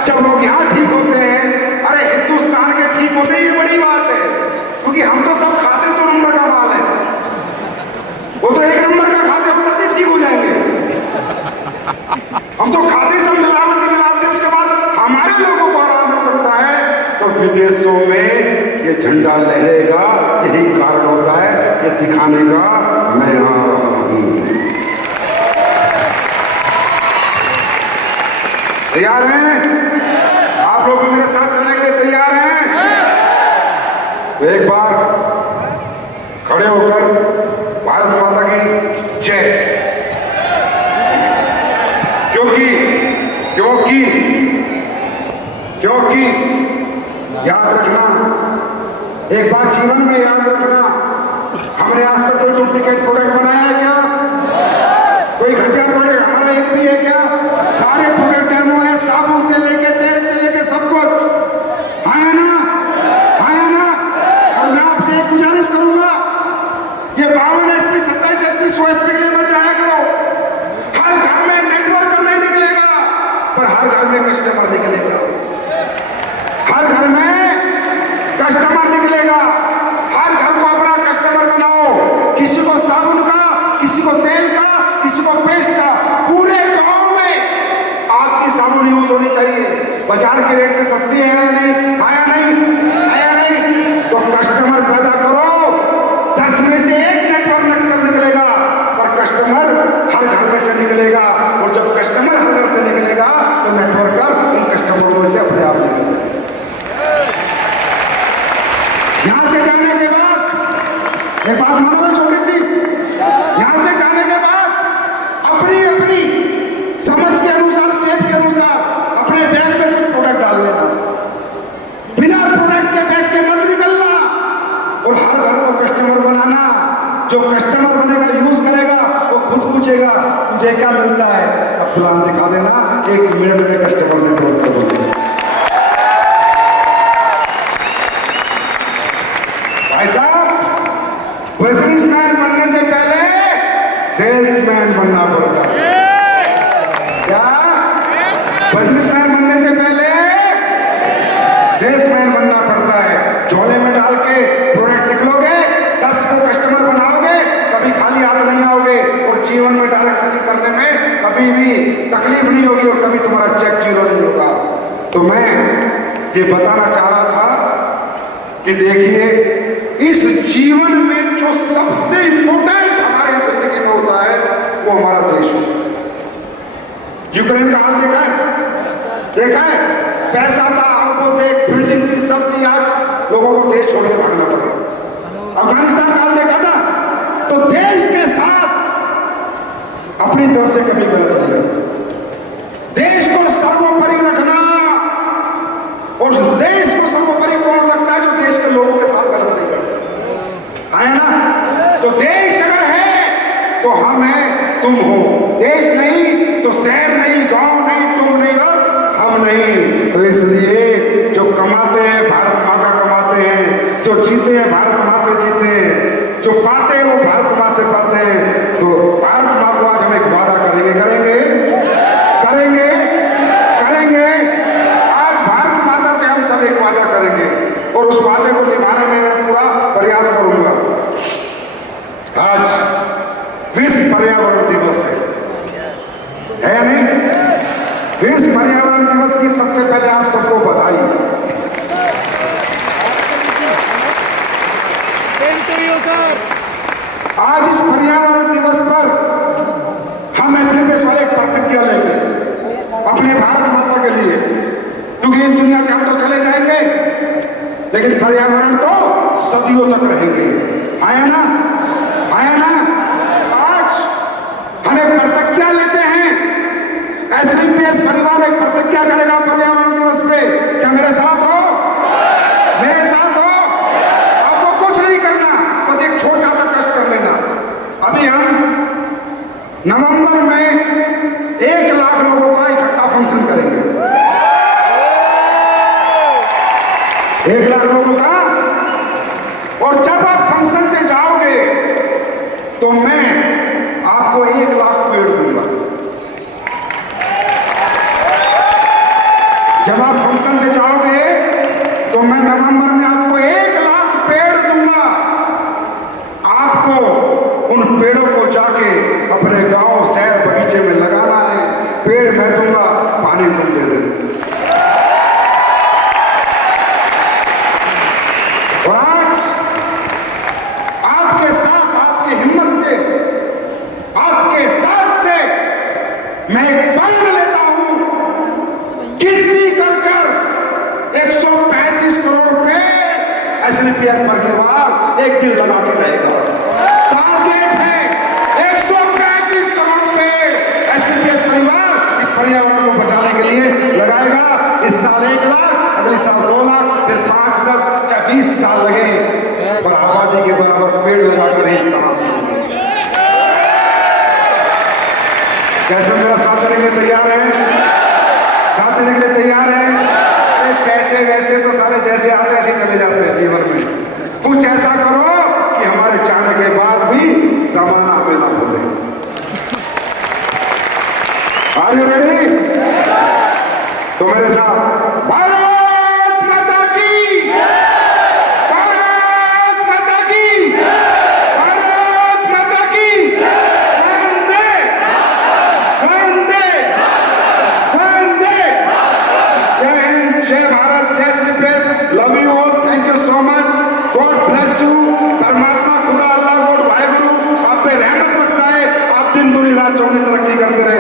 जब लोग यहाँ ठीक होते हैं, अरे हिंदुस्तान के ठीक होते ही बड़ी बात है। क्योंकि हम तो सब खाते 2 नंबर का माल है, वो तो 1 नंबर का खाते हो, जल्दी ठीक हो जाएंगे। हम तो खाते सब मिलावटी, उसके बाद हमारे लोगों को आराम हो सकता है। तो विदेशों में ये झंडा लहरेगा, यही कारण होता है ये दिखाने का मैं आ रहा हूं। तैयार हैं? आप लोग भी मेरे साथ चलने के लिए तैयार हैं? तो एक बार खड़े होकर भारत माता की जय। क्योंकि याद रखना, एक बात जीवन में याद रखना, हमने आज तक कोई डुप्लीकेट प्रोडक्ट बनाया है क्या? कोई घटिया प्रोडक्ट हमारा एक भी है क्या? सारे प्रोडक्ट डेमो है, साबुन से लेके तेल से लेके सब कुछ। हाँ है ना? हाँ है ना? और मैं आपसे एक गुजारिश करूंगा, ये 52 SP 27 SP 100 SP के लिए मत जाया करो। हर घर में नेटवर्कर नहीं निकलेगा, पर हर घर में कस्टमर निकलेगा। हर घर में कस्टमर निकलेगा। हर घर को अपना कस्टमर बनाओ। किसी को साबुन का, किसी को तेल का, किसी को पेस्ट का, यहां से जाने के बाद एक बात मानोगे छोटी सी, यहां से जाने के बाद अपनी अपनी समझ के अनुसार, जेब के अनुसार अपने बैग में कुछ प्रोडक्ट डाल लेना, बिना प्रोडक्ट के बैग के मत निकलना, और हर घर को कस्टमर बनाना। जो कस्टमर बनेगा, यूज करेगा, वो खुद पूछेगा तुझे क्या मिलता है, अब प्लान दिखा देना, 1 मिनट में कस्टमर ने बोल कर बोलेगा। भाई साहब, बिजनेसमैन बनने से पहले सेल्समैन बनना पड़ता है। क्या? बिजनेसमैन बनने से पहले सेल्समैन बनना पड़ता है। झोले में डाल के प्रोडक्ट निकलोगे, 10 को कस्टमर बनाओगे, कभी खाली हाथ नहीं आओगे, और जीवन में डायरेक्ट सेलिंग करने में कभी भी तकलीफ नहीं होगी, और कभी तुम्हारा चेक जीरो नहीं होगा। तो मैं ये बताना चाह रहा था कि देखिए, इस जीवन में जो सबसे इंपॉर्टेंट हमारे जिंदगी में होता है, वो हमारा देश होता है। यूक्रेन का हाल देखा है? देखा है? पैसा था, अरबों थे, बिल्डिंग थी, सब थी, आज लोगों को देश छोड़ के भागना पड़ रहा। अफगानिस्तान का हाल देखा था? तो देश के साथ अपनी तरफ से कभी गलत नहीं करना, देश को सर्वोपरि रखना। और देश को सर्वोपरि कौन रखता है? जो देश के लोगों के साथ गलत नहीं करता है ना। तो देश अगर है तो हम हैं, तुम हो। देश नहीं तो शहर नहीं, गांव नहीं, तुम नहीं और हम नहीं। तो इसलिए जो कमाते हैं भारत माँ का कमाते हैं, जो जीते हैं भारत माँ से जीते हैं, जो पाते हैं वो भारत माँ से पाते हैं। तो भारत माँ को आज हम एक वादा करेंगे, करेंगे करेंगे करेंगे आज भारत माता से हम सब एक वादा करेंगे, और उस वादे को निभाने में मैं पूरा प्रयास करूंगा। आज विश्व पर्यावरण दिवस है या नहीं? विश्व पर्यावरण दिवस की सबसे पहले आप सबको बधाई। आज इस पर्यावरण दिवस पर हम एसएलपीएस वाले एक प्रतिज्ञा लेंगे अपने भारत माता के लिए, क्योंकि इस दुनिया से हम तो चले जाएंगे, लेकिन पर्यावरण तो सदियों तक रहेंगे। आया ना? आया ना? आज हम एक प्रतिज्ञा लेते हैं, एसएलपीएस परिवार एक प्रतिज्ञा करेगा पर्यावरण दिवस पे। क्या मेरे साथ हो? मेरे साथ हो? आपको कुछ नहीं करना, बस एक छोटा सा कष्ट कर लेना। अभी हम नवंबर में 1 लाख लोगों का इकट्ठा फंक्शन करेंगे, 1 लाख लोगों का। और जब आप फंक्शन से जाओगे तो मैं आपको 1 लाख पेड़ दूंगा। जब आप फंक्शन से जाओगे तो मैं नवंबर में आपको 1 लाख पेड़ दूंगा। आपको उन पेड़ों को जाके अपने गांव, शहर, बगीचे में लगाना है। पेड़ मैं दूंगा, पानी तुम दे देना। और आज आपके साथ, आपकी हिम्मत से, आपके साथ से मैं एक बंड लेता हूं, गिनती कर कर 135 करोड़ पेड़ एसएलपीएस परिवार एक दिन लगा के रहेगा। टारगेट है 135 करोड़ पेड़ एसएलपीएस परिवार इस पर्यावरण को बचाने के लिए लगाएगा। इस साल 1 लाख, अगले साल 2 लाख, फिर 5, 10, 20 साल लगे, पर आबादी के बराबर पेड़ लगाकर ही सांस लेंगे। क्या इसमें मेरा साथ देने के लिए तैयार है? साथ देने के लिए तैयार है? अरे पैसे वैसे तो सारे जैसे आते ऐसे चले जाते हैं जीवन में। कुछ ऐसा करो कि हमारे जाने के बाद भी जमाना हमें ना बोले। Are you ready? तो मेरे साथ भारत माता की, भारत माता की, भारत माता की, वंदे वंदे वंदे। जय हिंद, जय भारत, जय Shri Krishna. Love you all, thank you so much, God bless you. परमात्मा खुदा अल्लाह गॉड वाहेगुरु आप पे रहमत बख्शाए, आप दिन दुनी रात चौगनी तरक्की करते रहे।